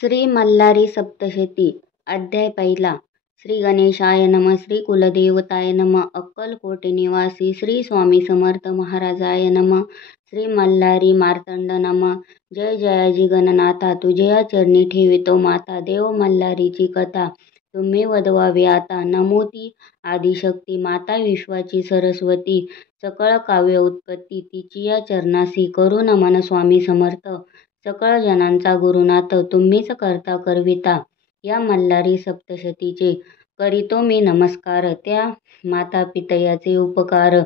श्री मल्हारी सप्तशती अध्याय पहिला. श्री गणेशाय नम. श्री कुलदेवताय नम. अक्कलकोट निवासी श्री स्वामी समर्थ महाराजाय नम. श्री मल्हारी मार्तंड नम. जय जयाजी गणनाथा तुझ्या चरणी ठेवितो माता. देव मल्हारीची कथा तुम्ही वदवावी आता. नमोती आदिशक्ती माता विश्वाची सरस्वती. सकळ काव्य उत्पत्ती तिचिया चरणासी. करू नमन स्वामी समर्थ. सकळ जनांचा गुरुनाथ तुम्हीच करता करविता. या मल्हारी सप्तशतीचे करीतो मी नमस्कार. त्या माता पितयाचे उपकार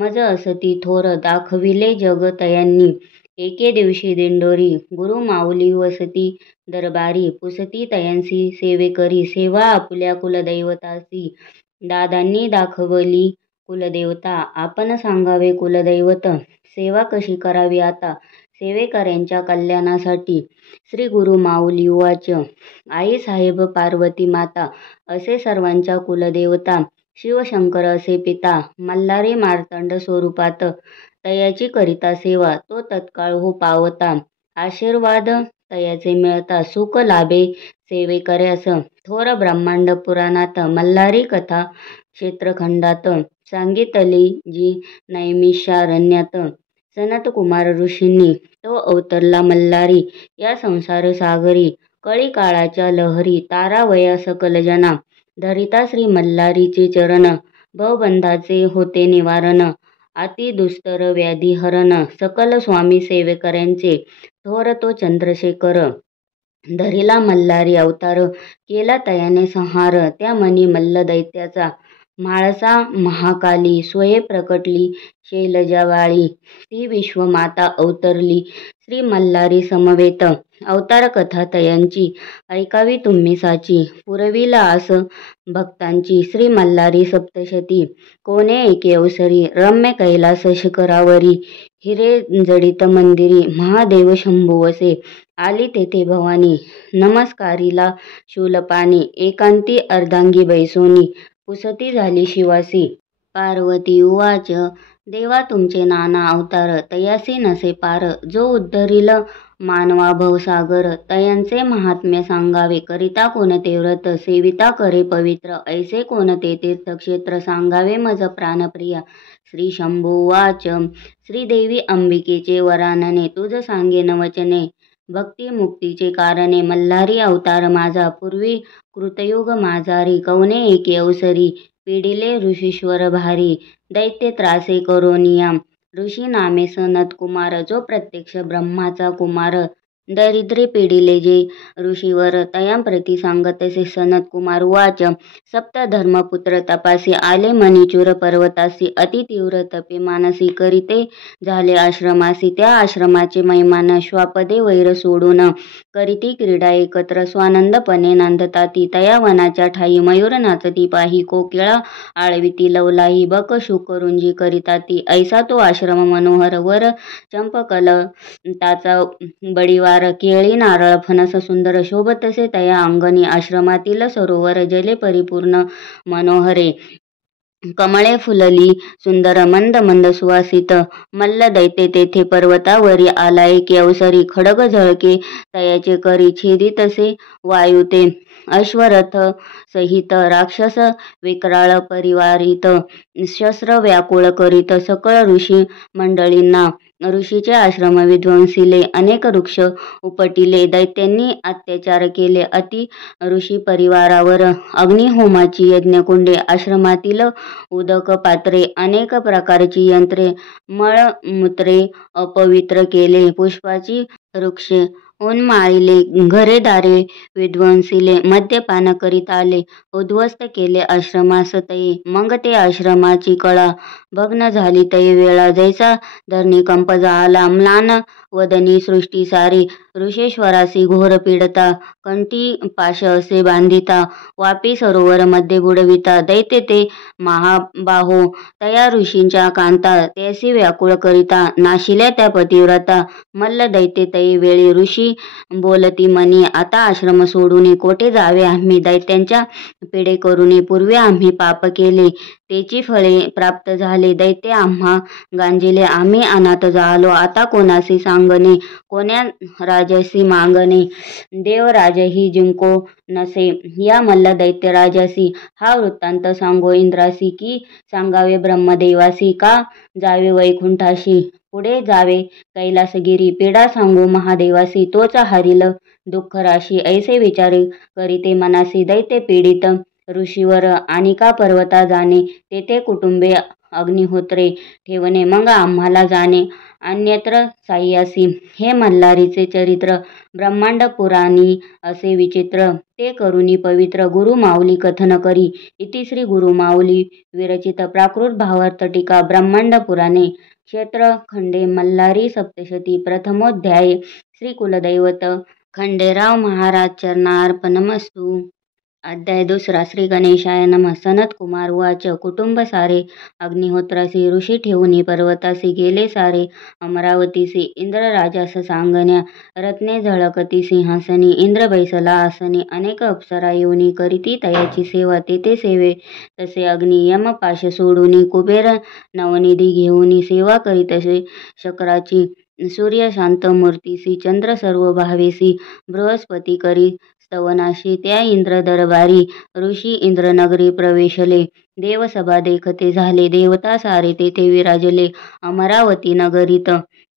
मज असती थोर. दाखविले जग तयांनी. एके दिवशी दिंडोरी गुरु माऊली वसती दरबारी. पुसती तयांसी सेवेकरी. सेवा आपुल्या कुलदैवतासी. दादांनी दाखवली कुलदेवता. आपण सांगावे कुलदैवत. सेवा कशी करावी आता सेवेकऱ्यांच्या कल्याणासाठी. श्री गुरु माऊली उवाच. आई साहेब पार्वती माता असे सर्वांच्या कुलदेवता. शिवशंकर असे पिता. मल्हारी मार्तंड स्वरूपात तयाची करिता सेवा. तो तत्काळ हो पावता. आशीर्वाद तयाचे मिळता. सुख लाभे सेवेकऱ्यास. थोर ब्रह्मांड पुराणात मल्हारी कथा क्षेत्रखंडात. सांगितली जी नैमिषारण्यात. सनत कुमार ऋषींनी तो अवतरला मल्हारी या संसार सागरी. कळी काळाच्या लहरी तारावया सकल जना. धरिता श्री मल्हारीचे चरण. भवबंधाचे होते निवारण. अति दुस्तर व्याधी हरण. सकल स्वामी सेवेकऱ्यांचे. थोर तो चंद्रशेखर. धरिला मल्हारी अवतार. केला तयाने संहार. त्या मनी मल्ल दैत्याचा. म्हाळसा महाकाली स्वये प्रकटली शैलजावाळी. ती विश्वमाता अवतरली श्री मल्हारी समवेत. अवतार कथा तयांची ऐकावी तुम्ही साची. पुरविला आस भक्तांची श्री मल्हारी सप्तशती. कोणे एके अवसरी रम्य कैलास शिखरावरी. हिरे जडित मंदिरी महादेव शंभू वसे. आली तेथे भवानी नमस्कारीला शूलपाणी. एकांती अर्धांगी बैसोनी पुसती झाली शिवासी. पार्वती उवाच. देवा तुमचे नाना अवतार तयासी नसे पार. जो उद्धरिल मानवा भवसागर. तयांचे महात्म्य सांगावे करिता कोणते व्रत. सेविता करे पवित्र ऐसे कोणते तीर्थक्षेत्र. सांगावे मज प्राणप्रिया. श्री शंभू उवाच. श्रीदेवी अंबिकेचे वरानने तुझ सांगेन वचने. भक्ती मुक्तीचे कारणे मल्हारी अवतार माझा. पूर्वी कृतयुग माझारी. कवने एके अवसरी पिडिले ऋषीश्वर भारी. दैत्य त्रासे करोनिया. ऋषी नामे सनत कुमार. जो प्रत्यक्ष ब्रह्माचा कुमार. दरिद्री पिडिले जे ऋषीवर. तयांप्रती सांगतसे सनत कुमार उवाच. सप्त धर्मपुत्र तपासी. आले मणिचूर पर्वतासी. अति तीव्र तपे मानसी. करीते झाले आश्रमासी. त्या आश्रमाचे महिमान श्वापदे वैर सोडून. करीती क्रीडा एकत्र स्वानंदपणे नांदता ती. तया वनाच्या ठाई मयूर नाचती पाही. कोकिळा आळविती लवलाही. बक शुक रुंजी करिता ती. ऐसा तो आश्रम मनोहर. वर चंपकल ताचा बडिवार. केळी नारळ फणस सुंदर शोभतसे तया अंगणी. आश्रमातील सरोवर जले परिपूर्ण मनोहरे. कमळे फुलली सुंदर मंद मंद सुवासित. मल्ल दैत्य तेथे पर्वतावरी आला एके अवसरी. खडग झळके तयाचे करी. छेदितसे वायुते अश्वरथ सहित. राक्षस विक्राळ परिवारित. शस्त्र व्याकुळ करीत सकळ ऋषी मंडळींना. ऋषीचे आश्रम विध्वंसिले. अनेक वृक्ष उपटिले. दैत्यांनी अत्याचार केले अति ऋषी परिवारावर. अग्निहोमाची यज्ञकुंडे. आश्रमातील उदक पात्रे. अनेक प्रकारची यंत्रे. मळमूत्रे अपवित्र केले. पुष्पाची वृक्षे उन्माळिले. घरेदारे विध्वंसिले. मद्यपान करीत आले. उद्ध्वस्त केले आश्रमास तये. मग ते आश्रमाची कळा भग्न झाली तये वेळा. जैसा धरणीकंप झाला म्लान वदनी सृष्टी सारी. ऋषेश्वरासी घोर पीडता. कंठी पाश असे बांधिता. वापी सरोवर मध्ये बुडविता. दैत्य ते महाबाहो तया ऋषींच्या कांता. त्यासी व्याकुळ करिता. नाशिल्या त्या पतिव्रता. मल्ल दैत्य तये वेळी. ऋषी बोलती मनी. आता आश्रम सोडून कोठे जावे आम्ही. दैत्यांच्या पिडे करून पूर्वी आम्ही पाप केले. तेची फळे प्राप्त झाले. दैत्य आम्हा गांजिले. आम्ही अनाथ झालो. आता कोणासी सांगणे. कोण्या राजसी मागणे देवराजही जिंको नसे या मल्ल दैत्यराजासी हा वृत्तांत सांगो इंद्रासी की सांगावे ब्रह्मदेवासी का जावे वैकुंठाशी पुढे जावे कैलासगिरी पीडा सांगू महादेवासी तोच हरिल दुःख राशी ऐसे विचार करीते मनासी दैत्य पीडित ऋषीवर आणि का पर्वता जाणे तेथे कुटुंबे अग्निहोत्रे ठेवणे मग आम्हाला जाणे अन्यत्र साह्यासी हे मल्हारीचे चरित्र ब्रह्मांड पुराणी असे विचित्र ते करुणी पवित्र गुरु माऊली कथन करी इति श्री गुरु माऊली विरचित प्राकृत भावार्थ टीका ब्रह्मांड पुराणे क्षेत्र खंडे मल्हारी सप्तशती प्रथमोध्याय श्री कुलदैवत खंडेराव महाराज चरणार्पणमस्तु। अध्याय दुसरा श्री गणेशाय नमः। सनत कुमार उवाच कुटुंब सारे अग्निहोत्रासी ऋषी ठेवून पर्वतासी गेले सारे अमरावतीसी इंद्र राजास सांगण्या रत्ने झळकती सिंहासनी इंद्र बैसला आसनी अनेक अप्सरा येऊनी करीती तयाची सेवा तेथे सेवे तसे अग्नी यम पाश सोडूनी कुबेर नवनिधी घेऊनी सेवा करीतसे शक्राची सूर्य शांत मूर्तीसी चंद्र सर्व भावेसी बृहस्पती करी स्तवनाशी त्या इंद्र दरबारी ऋषी इंद्रनगरी प्रवेशले देवसभा देखते झाले देवता सारे तेथे विराजले अमरावती नगरीत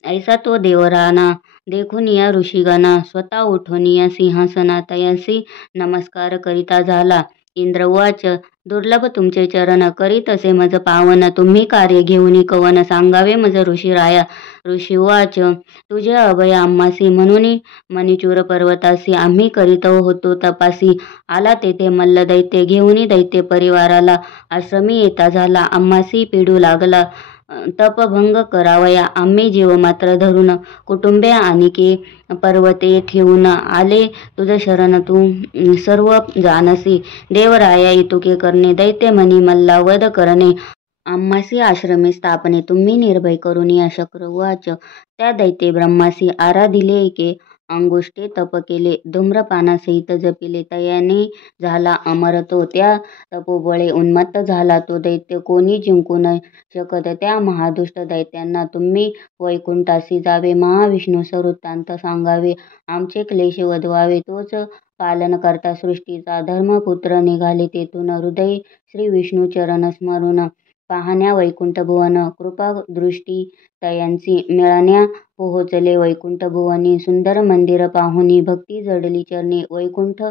ऐसा तो देवराना देखून या ऋषीगणा स्वतः उठून या सिंहासना तयासी नमस्कार करिता झाला इंद्रवाच दुर्लभ तुमचे चरण करीत असे मज पावन तुम्ही कार्य घेऊन कवन सांगावे मज ऋषीराया ऋषीवाच तुझे अभय आम्हासी म्हणून मणिचूर पर्वतासी आम्ही करीत होतो तपासी आला तेथे मल्ल दैत्य घेऊन दैत्य परिवाराला आश्रमी येता झाला आम्हासी पिडू लागला तपभंग करावया आम्ही जीव मात्र धरून कुटुंबे आणिके पर्वते ठेवून आले तुझ शरण तू सर्व जानसी देवराया इतुके करणे दैत्य मनी मल्ला वध करणे आम्हासी आश्रमे स्थापने तुम्ही निर्भय करून या शक्रवाच त्या दैत्य ब्रह्मासी आराधिले के अंगुष्टे तप केले धूम्रपानासहित जपिले तयाने झाला अमर तो त्या तपोबळे उन्मत्त झाला तो दैत्य कोणी जिंकू न शकत त्या महादुष्ट दैत्यांना तुम्ही वैकुंठासी जावे महाविष्णू वृत्तांत सांगावे आमचे क्लेश वधवावे तोच पालन करता सृष्टीचा धर्मपुत्र निघाले तेथून हृदय श्री विष्णू चरण स्मरून पाहण्या वैकुंठ भुवन कृपा दृष्टी तयांची मिळण्या पोहोचले वैकुंठ भुवनी सुंदर मंदिर पाहुनी भक्ती जडली चरणी वैकुंठ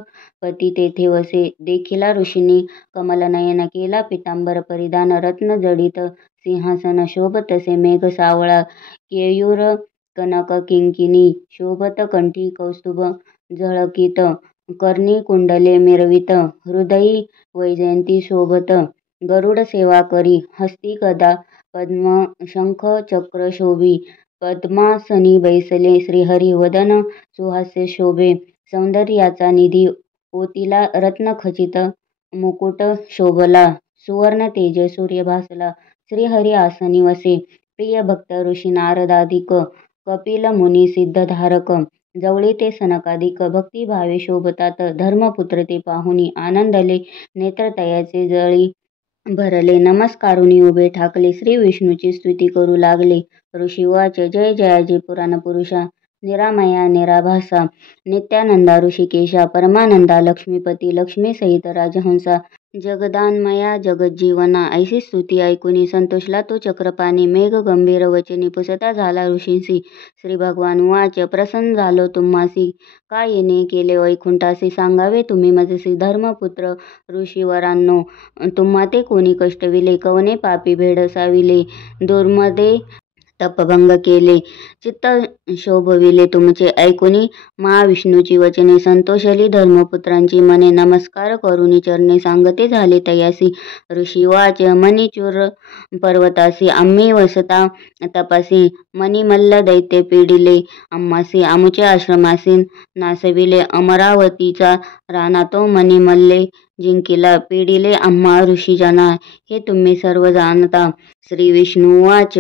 पती तेथे वसे देखिला ऋषींनी कमलनयन केला पितांबर परिधान रत्न जडित सिंहासन शोभतसे मेघ सावळा केयूर कनक किंकिनी शोभत कंठी कौस्तुभ झळकीत कर्णी कुंडले मिरवित हृदयी वैजयंती शोभत गरुड सेवा करी हस्ती गदा पद्म शंख चक्र शोभी पद्मासनी बैसले श्रीहरी वदन सुहास्य शोभे सौंदर्याचा निधी ओतीला रत्न खचित मुकुट शोभला सुवर्ण तेज सूर्य भासला श्रीहरी आसनी वसे प्रिय भक्त ऋषी नारदादिक कपिल मुनी सिद्धधारक जवळी ते सनकादिक भक्तिभावे शोभतात धर्मपुत्र ते पाहुनी आनंदले नेत्र तयाचे जळी भरले नमस्कारुनी उभे ठाकले श्री विष्णूची स्तुती करू लागले ऋषीवाच जय जयाजी पुराण पुरुषा निरामया निराभासा नित्यानंदा ऋषिकेशा परमानंदा लक्ष्मीपती लक्ष्मी सहित राजहंसा जगदान्मया जगज्जीवना ऐशी स्तुती ऐकुनी संतोषला तो चक्रपाणी मेघ गंभीर वचनी पुसता झाला ऋषींसी श्री भगवान वाच प्रसन्न झालो तुम्हासी का येणे केले वैकुंठासी सांगावे तुम्ही मजसी धर्मपुत्र ऋषीवरांनो तुम्हा ते कोणी कष्टविले कवने पापी भेडसाविले दुर्मदे तपभंग केले चित्त शोभविले तुमचे ऐकुनी महाविष्णूची वचने संतोषली धर्मपुत्रांची मने नमस्कार करुनी चरणे सांगते झाले तयासी ऋषीवाच मणिचूर पर्वतासी आम्ही वसता तपासी मणिमल्ल दैत्य पीडिले आम्हासी आमुचे आश्रमासी नासविले अमरावतीचा राणा तो मणिमल्ले जिंकिला पीडिले आम्हा ऋषीजना, हे तुम्ही सर्व जाणता. श्री विष्णुवाच,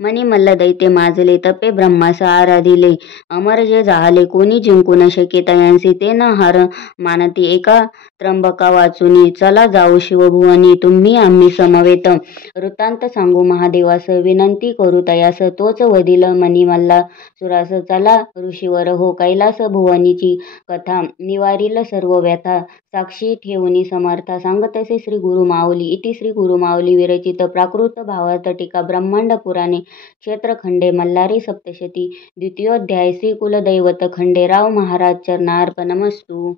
मणिमल्ल दैत्य माजले तपे ब्रह्मास आराधिले. अमर जे जाहले कोणी जिंकू न शके तयांसी, ते न हार मानती एका त्र्यंबका वाचुनी. चला जाऊ शिवभुवनी तुम्ही आम्ही समवेत, वृत्तांत सांगू महादेवास, विनंती करू तयास, तोच वदिल मणिमल्ला सुरास. चला ऋषीवर हो कैलास भुवनीची कथा, निवारील सर्व व्यथा, साक्षी ठेवूनी समर्था. सांगतसे श्री गुरु माऊली इति श्री गुरु माऊली विरचित प्राकृत भावार्थ टीका ब्रह्मांड पुराणे क्षेत्रखंडे मल्हारी सप्तशती द्वितीयोध्याय श्री कुलदैवत खंडेराव महाराज चरणार्पणमस्तु.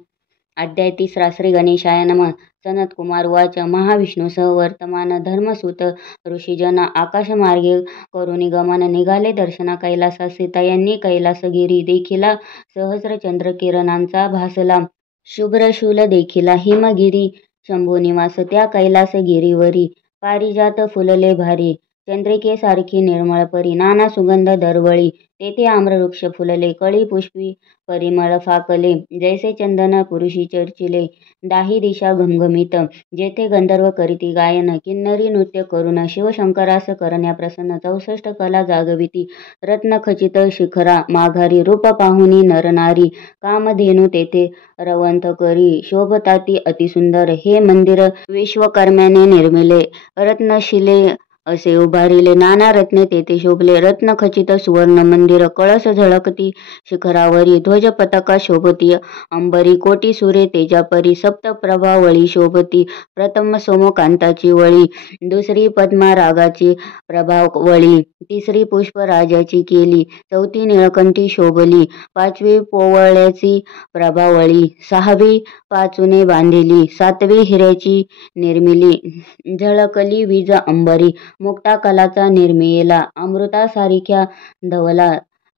अध्याय 3 श्री गणेशाय नमः. सनत कुमार उवाच, महाविष्णुसह वर्तमान धर्मसूत ऋषीजन आकाशमार्गे करुणी गमन निघाले दर्शना कैलासासी. तयांनी कैलासगिरी देखिला सहस्र चंद्र किरणांचा भासला, शुभ्रशूल देखिला हिमगिरी शंभुनिवास. त्या कैलासगिरीवरी पारिजात फुलले भारी, चंद्रिकेसारखी निर्मळ परी. नाना सुगंध दरवळी तेथे आम्रवृक्ष फुलले, कळी पुष्पी परिमळ फाकले, जैसे चंदन पुरुषी चर्चिले. दाही दिशा घमघमीत जेथे गंधर्व करीती गायन, किन्नरी नृत्य करून शिवशंकरास करण्या प्रसन्न. 64 कला जागविती रत्नखचित शिखरा माघारी, रूप पाहुनी नरनारी कामधेनू तेथे रवंथ करी. शोभताती अतिसुंदर हे मंदिर विश्वकर्म्याने निर्मिले, रत्नशिले असे उभारिले. नाना रत्ने तेथे शोभले, रत्नखचित सुवर्ण मंदिर. कळस झळकती शिखरावरी, ध्वज पताका शोभती अंबरी. कोटी सूर्य तेजापरी, सप्त प्रभावळी शोभती. प्रथम सोमकांताची वळी, दुसरी पद्मा रागाची प्रभावळी, तिसरी पुष्पराजाची केली, चौथी निळकंठी शोभली, पाचवी पोवळ्याची प्रभावळी, सहावी पाचूने बांधिली, सातवी हिऱ्याची निर्मिली. झळकली वीज अंबरी, मुक्ताकलाचा निर्मिला, अमृतासारिख्या धवला,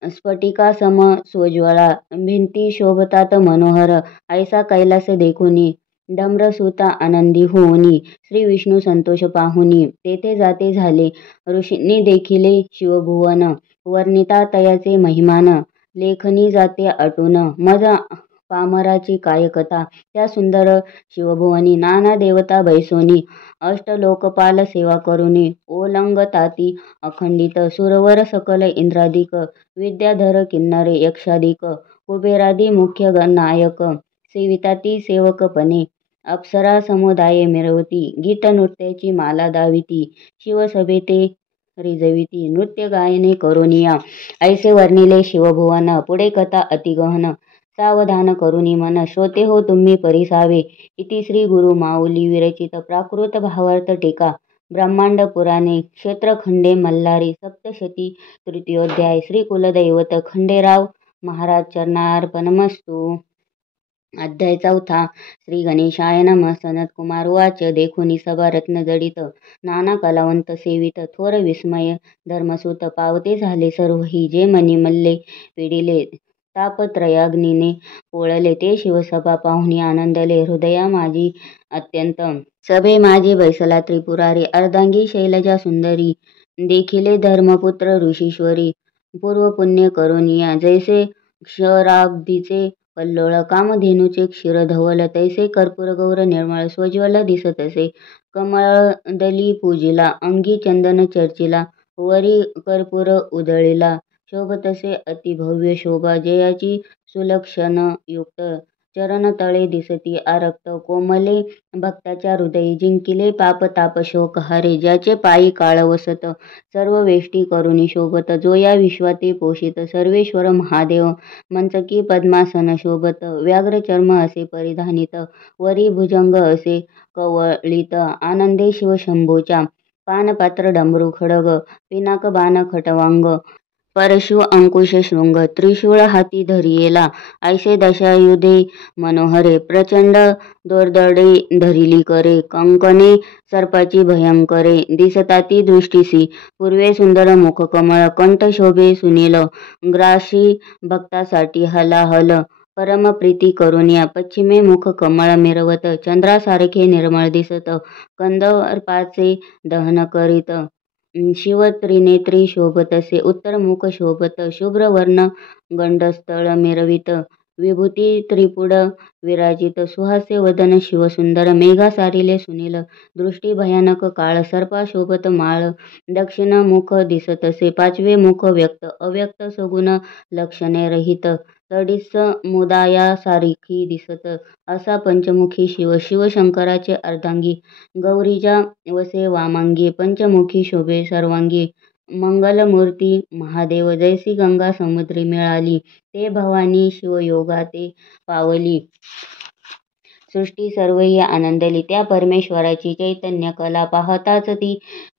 स्फटिकासम सोज्वळा. भिंती शोभतात मनोहर, ऐसा कैलास देखुनी. धम्रसुता आनंदी होऊनी, श्री विष्णू संतोष पाहुनी. तेथे जाते झाले ऋषींनी देखिले शिवभुवन, वर्णिता तयाचे महिमान, लेखनी जाते आटून. मज पामराची काय कथा, त्या सुंदर शिवभुवनी. नाना देवता बैसोनी, अष्टलोकपाल सेवा करुनी. ओलंगताती अखंडित, सुरवर सकल इंद्रादिक, विद्याधर किन्नरे यक्षादिक, कुबेरादी मुख्य नायक, सेविताती सेवकपणे. अप्सरा समुदाय मिरवती, गीत नृत्याची माला दाविती. शिवसभेते रिजविती, नृत्य गायने करुनिया. ऐसे वर्णिले शिवभुवन, पुढे कथा अतिगहन. सावधान करुनी मन, श्रोते हो तुम्ही परिसावे. इति श्री गुरु माऊली विरचित प्राकृत भावार्थ टीका ब्रह्मांड पुराणे क्षेत्रखंडे मल्हारी सप्तशती तृतीयोध्याय श्री कुलदैवत खंडेराव महाराज चरणार्पणमस्तु. अध्याय 4 श्री गणेशाय नमः. सनत कुमार उवाच, देखुनी सभा रत्नजडित, नाना कलावंत सेवित, थोर विस्मय धर्मसूत. पावते झाले सर्वही, जे मणिमल्ले पीडिले तापत्रयाग्नीने पोळले. ते शिवसभा पाहुनी आनंदले, हृदया माझी अत्यंत. सभे माझे बैसला त्रिपुरारी, अर्धांगी शैलजा सुंदरी. देखिले धर्मपुत्र ऋषीश्वरी, पूर्वपुण्य करुनिया. जैसे क्षराब्धीचे कल्लोळ, कामधेनूचे क्षीर धवल, तैसे कर्पूरगौर निर्मळ स्वज्वल दिसतसे. कमळदली पूजिला, अंगी चंदन चर्चिला, वरी कर्पूर उधळिला. शोभतसे अतिभव्य शोभा, जयाची सुलक्षण युक्त. चरणतळे दिसती आरक्त, कोमले भक्ताच्या हृदयी. जिंकिले पाप ताप शोक हारे, ज्याचे पायी काळ वसत. सर्व वेष्टी करुणी शोभत, जो या विश्वाते पोषित. सर्वेश्वर महादेव मंचकी पद्मासन शोभत. व्याघ्र चर्म असे परिधानित, वरी भुजंग असे कवळीत. आनंदे शिवशंभूच्या, पानपात्र डमरू खड्ग, पिनाक बाण खटवांग, परशु अंकुश शृंग. त्रिशूळ हाती धरियेला, ऐसे दशायुधे मनोहरे. प्रचंड दोर्दंडे धरिली करे, कंकणे सर्पाची भयंकरे. दिसताती दृष्टीसी, पूर्वे सुंदर मुख कमळ, कंठ शोभे सुनील. ग्रासी भक्तासाठी हलाहल, परमप्रीती करुनिया. पश्चिमे मुख कमळ मिरवत, चंद्रासारखे निर्मळ दिसत. कंदर्पाचे दहन करीत, शिव त्रिनेत्री शोभतसे. उत्तरमुख शोभत, शुभ्र वर्ण गंडस्थळ मिरवित. विभूती त्रिपुड विराजित सुहास्य वदन शिवसुंदर मेघा सारिले सुनील दृष्टी भयानक काळ सर्पा शोभत माळ दक्षिण मुख दिसतसे पाचवे मुख व्यक्त अव्यक्त सगुण लक्षणे रहित तडीस मुदाया सारखी दिसत असा पंचमुखी शिव शिवशंकराचे अर्धांगी गौरीच्या वसे वामांगी पंचमुखी शोभे सर्वांगी मंगलमूर्ती महादेव जैसी गंगा समुद्री मिळाली ते भवानी शिवयोगा ते पावली सृष्टी सर्वही आनंदली त्या परमेश्वराची चैतन्य कला पाहताच ती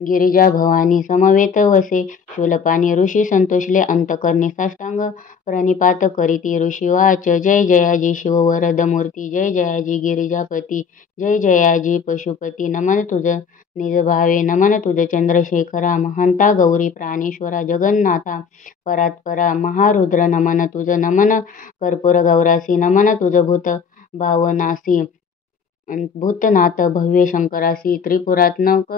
गिरिजा भवानी समवेत वसे शूलपाणी ऋषी संतोषले अंतकरणी साष्टांग प्रणिपात करीती ऋषी वाच जय जयाजी शिववरद मूर्ती जय जयाजी गिरिजापती जय जयाजी पशुपती नमन तुझ निजभावे नमन तुझ चंद्रशेखरा महंता गौरी प्राणेश्वरा जगन्नाथा परात्परा महारुद्र नमन तुझ नमन कर्पूर गौरासी नमन तुझ भूत भावनासी भूतनाथ भव्य शंकरासी त्रिपुरात्मक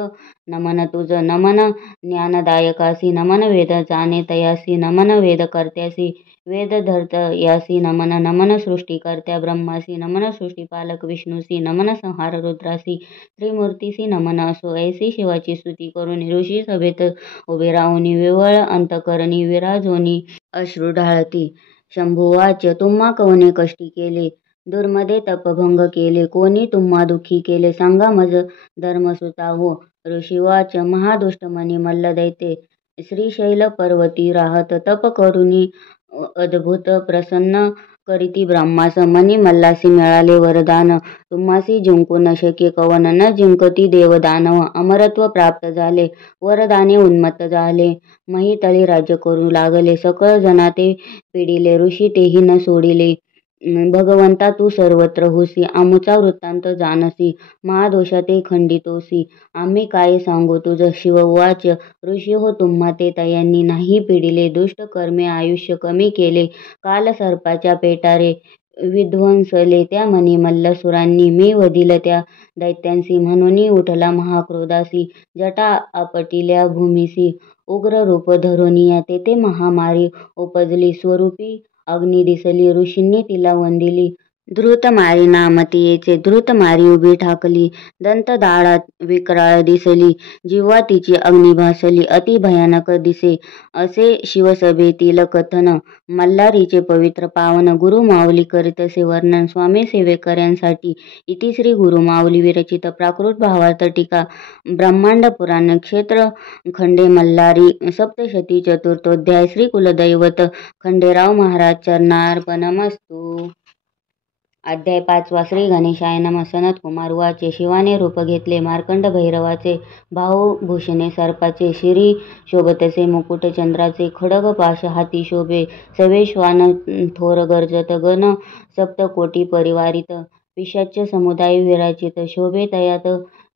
नमन तुझ नमन ज्ञानदायकासी नमन वेद जाणे तयासी नमन वेदकर्त्यासी वेद धर्तयासी नमन नमन सृष्टीकर्त्या ब्रह्मासी नमन सृष्टीपालक विष्णूसी नमन संहार रुद्रासी त्रिमूर्तीसी नमन असो ऐसी शिवाची स्तुती करून ऋषी सभेत उभे राहून विवळ अंतकरणी विराजोनी अश्रू ढाळती शंभुवाच तुम्हा कवने कष्टी केले दुर्मदे तपभंग केले कोणी तुम्हा दुःखी केले सांगा मज धर्मसुता हो ऋषीवाच महादुष्ट मनी मल्ल दैते श्रीशैल पर्वती राहत तप करुनी अद्भुत प्रसन्न करीती ब्रह्मास मनी मल्लासी मिळाले वरदान तुम्हासी जिंकू न शके कवन न जिंकती देवदानव अमरत्व प्राप्त झाले वरदाने उन्मत्त झाले महितळी राज्य करू लागले सकळ जना ते पिडिले ऋषी तेही न सोडिले भगवंता तू सर्वत्र होसी आमुचा वृत्तांत जानसी महादोषा ते खंडितोसी आम्ही काय सांगू तुझ शिववाच ऋषी हो तुम्हा ते तयांनी नाही पिडिले दुष्ट कर्मे आयुष्य कमी केले काल सर्पाच्या पेटारे विध्वंसले त्या मनी मल्लसुरांनी मी वदिल त्या दैत्यांसी म्हणून उठला महाक्रोधासी जटा आपटिल्या भूमीसी उग्र रूप धरोनिया तेथे महामारी उपजली स्वरूपी अग्नी दिसली ऋषींनी तिला वंदिली धृत मारी नामतीयेचे धृत मारी उभी ठाकली दंत दाळात विक्राळ दिसली जिव्हा तिची अग्नी भासली अति भयानक दिसे असे शिवसभेतील कथन मल्हारीचे पवित्र पावन गुरु माऊली करीतसे वर्णन स्वामी सेवेकऱ्यांसाठी इति श्री गुरु माऊली विरचित प्राकृत भावार्थ टीका ब्रह्मांड पुराण क्षेत्र खंडे मल्हारी सप्तशती चतुर्थोध्याय श्री कुलदैवत खंडेराव महाराज चरणार्पणमस्तु. अध्याय 5 श्री गणेशाय नमः. सनत कुमार वाचे शिवाने रूप घेतले मार्कंड भैरवाचे भाऊ भूषणे सर्पाचे शिरी शोभतसे मुकुट चंद्राचे खडग पाश हाती शोभे सवेश्वान थोर गर्जत गण सप्तकोटी परिवारित पिशाच्य समुदाय विराजित शोभे तयात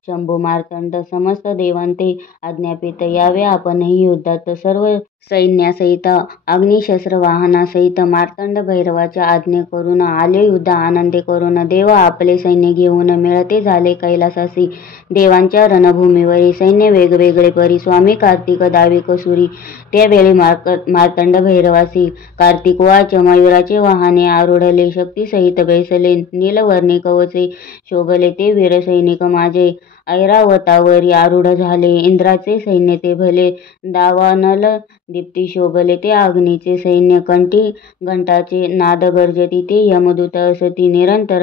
शंभू मार्तंड समस्त देवांते आज्ञापित यावे आपणही युद्धात सर्व सैन्यासहित अग्निशस्त्र वाहनासहित मार्तंड भैरवाच्या आज्ञे करून आले युद्ध आनंदे करून देव आपले सैन्य घेऊन मिळते झाले कैलासासी देवांच्या रणभूमीवरी सैन्य वेगवेगळे परी स्वामी कार्तिक दाविक सुरी त्यावेळी मार्तंड भैरवासी कार्तिक वाच मयुराचे वाहने आरूढले शक्तीसहित बैसले नीलवर्णी कवचे शोभले ते वीर सैनिक माझे ऐरावतावरी आरूढ झाले इंद्राचे सैन्य ते भले दावानल दीप्ती शोभले ते अग्नीचे सैन्य कंठी घंटाचे नाद गर्जती ते यमदूत असती निरंतर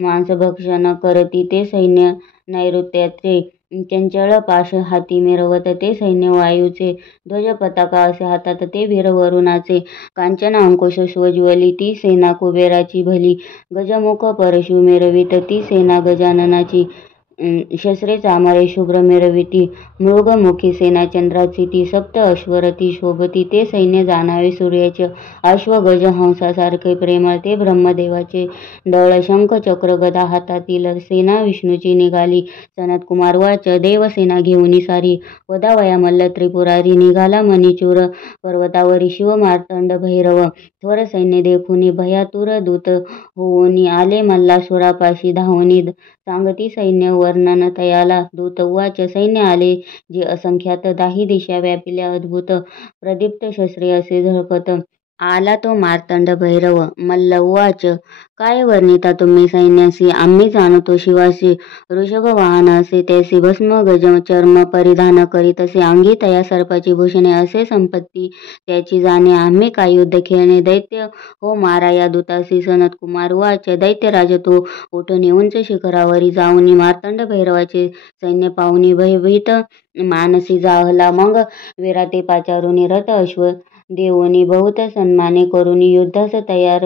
मांसभक्षण करती ते सैन्य नैऋत्याचे चंचल पाश हाती मिरवत ते सैन्य वायूचे ध्वज पताका असे हातात ते वीर वरुणाचे कांचन अंकुश स्वज्वली ती सेना कुबेराची भली गजमुख परशु मिरवित ती सेना गजाननाची शस्त्रे चामरे शुभ्र मिरविती मृगमुखी सेना चंद्राची ती सप्त अश्वरती शोभती ते सैन्य जाणावे सूर्याचे अश्व गज हंसासारखे प्रेमळ ते ब्रह्मदेवाचे दळ शंख चक्र गदा हातातील सेना विष्णूची निघाली. सनत कुमार वाच देवसेना घेऊन सारी वदावया मल्ल त्रिपुरारी निघाला मणिचूर पर्वतावरी शिव मार्तंड भैरव थोर सैन्य देखुनी भयातुर दूत होऊनी आले मल्लासुरापाशी धावनी सांगती सैन्य वर्णन तयाला दूत वाच सैन्य आले जे असंख्यात दाही दिशा व्यापिल्या अद्भुत प्रदीप्त शस्त्रे असे झळकत आला तो मार्तंड भैरव मल्ल उवाच काय वर्णिता तुम्ही सैन्यासी आम्ही जाणतो शिवासी वृषभ वाहन असे त्यासी भस्म गज चर्म परिधान करीत असे अंगी तया सर्पाची भूषणे असे संपत्ती त्याची जाणे आम्ही काय युद्ध खेळणे दैत्य हो मारा या दूतासी सनत कुमार उवाच दैत्यराज तो उठून उंच शिखरावरी जाऊनी मार्तंड भैरवाचे सैन्य पाहुनी भयभीत मानसी जाहला मग विराटे पाचारुनी रथ अश्व देऊनी बहुत सन्माने करुनी युद्धास तयार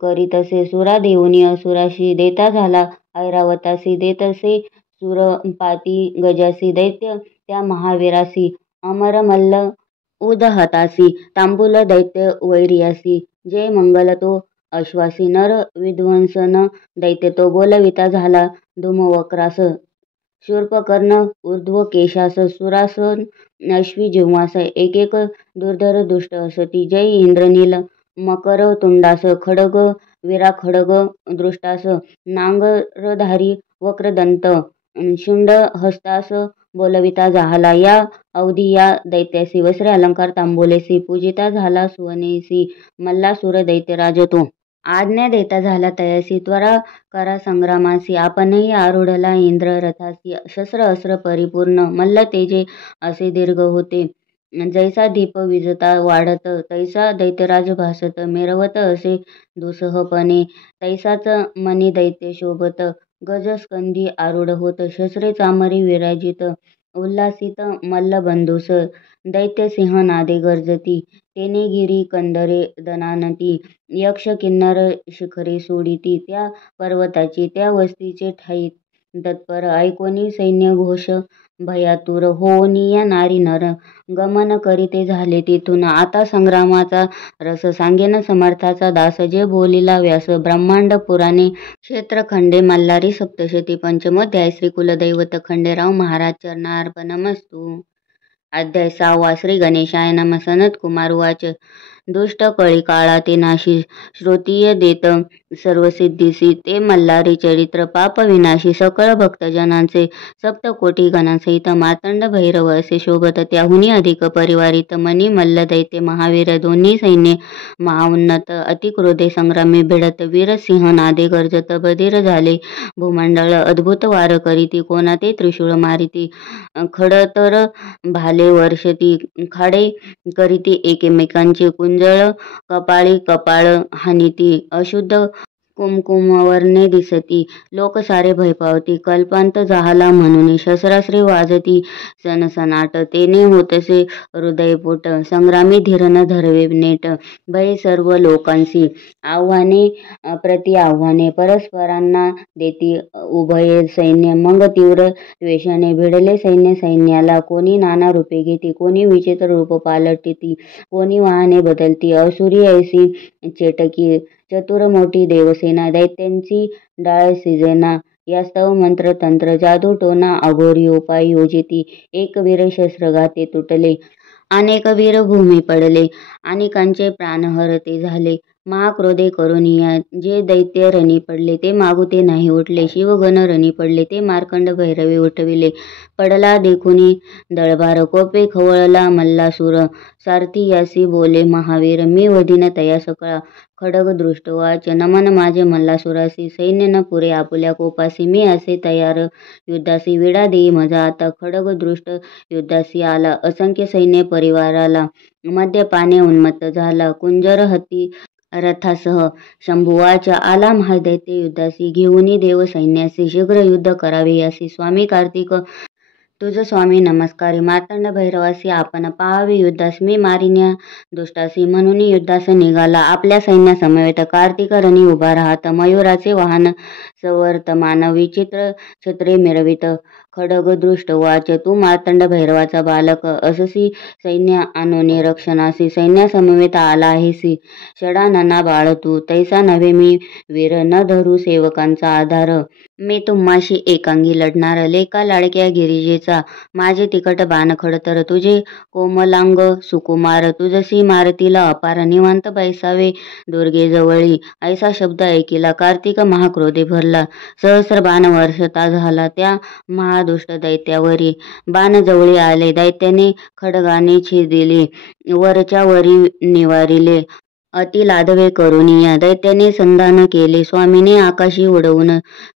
करीतसे सुरा देऊनी असुराशी देता झाला ऐरावतासी देतसे सुरपाती गजासी दैत्य त्या महावीरासी अमर मल्ल उदहतासी तांबूल दैत्य वैरियासी जय मंगल तो अश्वासी नर विध्वंसन दैत्य तो बोलविता झाला धूमवक्रास शूर्पकर्ण ऊर्ध्व केशास सुरासन अश्वी जिव्हास एक एक दुर्धर दुष्ट असती जय इंद्रनील मकर तुंडास खडग विरा खडग दृष्टास नांगरधारी वक्रदंत शुंड हस्तास बोलविता झाला या अवधी या दैत्यासी वस्त्रे अलंकार तांबोलेसी पूजिता झाला सुवनेसी मल्लासुर दैत्यराज तो आज्ञा देता झाला तयासी त्वरा करा संग्रामासी आपणही आरूढला इंद्र रथासी शस्त्र अस्त्र परिपूर्ण मल्ल तेजे असे दीर्घ होते जैसा दीप विजता वाढत तैसा दैत्यराज भासत मिरवत असे दुसहपणे तैसाच मनी दैत्य शोभत गजस्कंदी आरूढ होत शस्त्रे चामरी विराजित उल्हासित मल्लबंधूस दैत्य सिंह नादे गर्जती तेने गिरी कंदरे दनानती यक्ष किन्नर शिखरे सोडिती त्या पर्वताची त्या वस्तीचे ठाई तत्पर ऐकोनी सैन्य घोष भयातुर होनिया नारी नर गमन करीते झाले तेथून आता संग्रामाचा रस सांगेन समर्थाचा दास जे बोलिला व्यास ब्रह्मांड पुराणे क्षेत्रखंडे मल्हारी सप्तशती पंचमोध्याय श्री कुलदैवत खंडेराव महाराज चरणार्पणमस्तु. अध्याय 6 श्री गणेशाय नमः. सनत कुमार उवाच दुष्ट कळी काळा ते नाशी श्रोतीय देत सर्वसिद्धीसी ते मल्हारी चरित्र पाप विनाशी सकळ भक्तजनांचे सप्तकोटी गणांसहित मार्तंड भैरव असे शोभत त्याहुनी अधिक परिवारित मनी मल्ल दैत्य महावीर दोन्ही सैन्य महाउन्नत अतिक्रोधे संग्रामी भिडत वीर सिंह नादे गर्जत बधीर झाले भूमंडळ अद्भुत वार करीती कोणाते त्रिशूळ मारिती खडतर भाले वर्षती खाडे करीती एकमेकांची कुंजळ कपाळी कपाळ हानिती अशुद्ध कुमकुमवर्णे दिसती लोक सारे भय पावती कल्पांत जाहला म्हणून शस्त्रास्त्रे वाजती सनसनाट तेने होतसे हृदयपोट संग्रामी धीर न धरवे नेट भय सर्व लोकांसी आव्हाने प्रति आव्हाने परस्परांना देती उभये सैन्य मग तीव्र द्वेषाने भिडले सैन्य सैन्याला कोणी नाना रूपे घेती कोणी विचित्र रूप पालटती कोणी वाहने बदलती असुरी ऐसी चेटकी चतुर मोठी देवसेना दैत्यांची डाळ सिजेना यास्तव मंत्र तंत्र जादू टोना अघोरी उपाय योजिती एक वीर शस्त्रघाते तुटले अनेक वीर भूमी पडले अनेकांचे प्राणहरते झाले महाक्रोधे करुनिया जे दैत्य रणी पडले ते मागुते नाही उठले शिवगण रणी पडले ते मार्कंड भैरवे उठविले पडला देखुनी दळभार कोपे खवळला मल्लासुर सारथी यासी बोले महावीर मी वधीन तया सकळा खडग दृष्टवाच नमन माझे मल्लासुरासी सैन्य न पुरे आपुल्या कोपासी मी असे तयार युद्धासी विडा देई मजा आता खडग दृष्ट युद्धासी आला असंख्य सैन्य परिवाराला मद्यपाने उन्मत्त झाला कुंजर हत्ती रथासह शंभुवाच्या आला महादैत्य युद्धासी घेऊनी देव सैन्यासी शीघ्र युद्ध करावे यासी स्वामी कार्तिक तुझ स्वामी नमस्कारी मार्तंड भैरवासी आपण पाहावे युद्धास मी मारिन्या दुष्टासी म्हणून युद्धास निघाला आपल्या सैन्यासमवेत कार्तिक रणी उभा राहत मयुराचे वाहन सवर्तमान विचित्र छत्रे मिरवित खडग दृष्ट वाच तू मार्तंड भैरवाचा बालक अससी सैन्य आणोनी रक्षणासी सैन्यासमवेत आला आहेसी षडानना बाळ तू तैसा नव्हे मी वीर न धरू सेवकांचा आधार मी तुम्हाशी एकांगी लढणार लेका लाडक्या गिरिजेचा माझे तिकट बाण खडतर तुझे कोमलांग सुकुमार तुझसी मारतीला अपार निवांत बैसावे दुर्गे जवळी ऐसा शब्द ऐकिला कार्तिक महाक्रोधे भरला सहस्र बाण वर्षता झाला त्या महादुष्ट दैत्यावरी बाण जवळी आले दैत्याने खडगाने छेदिले वरच्या वरी निवारिले अति लादवे करुनिया दैत्याने संधान केले. स्वामीने आकाशी उडवून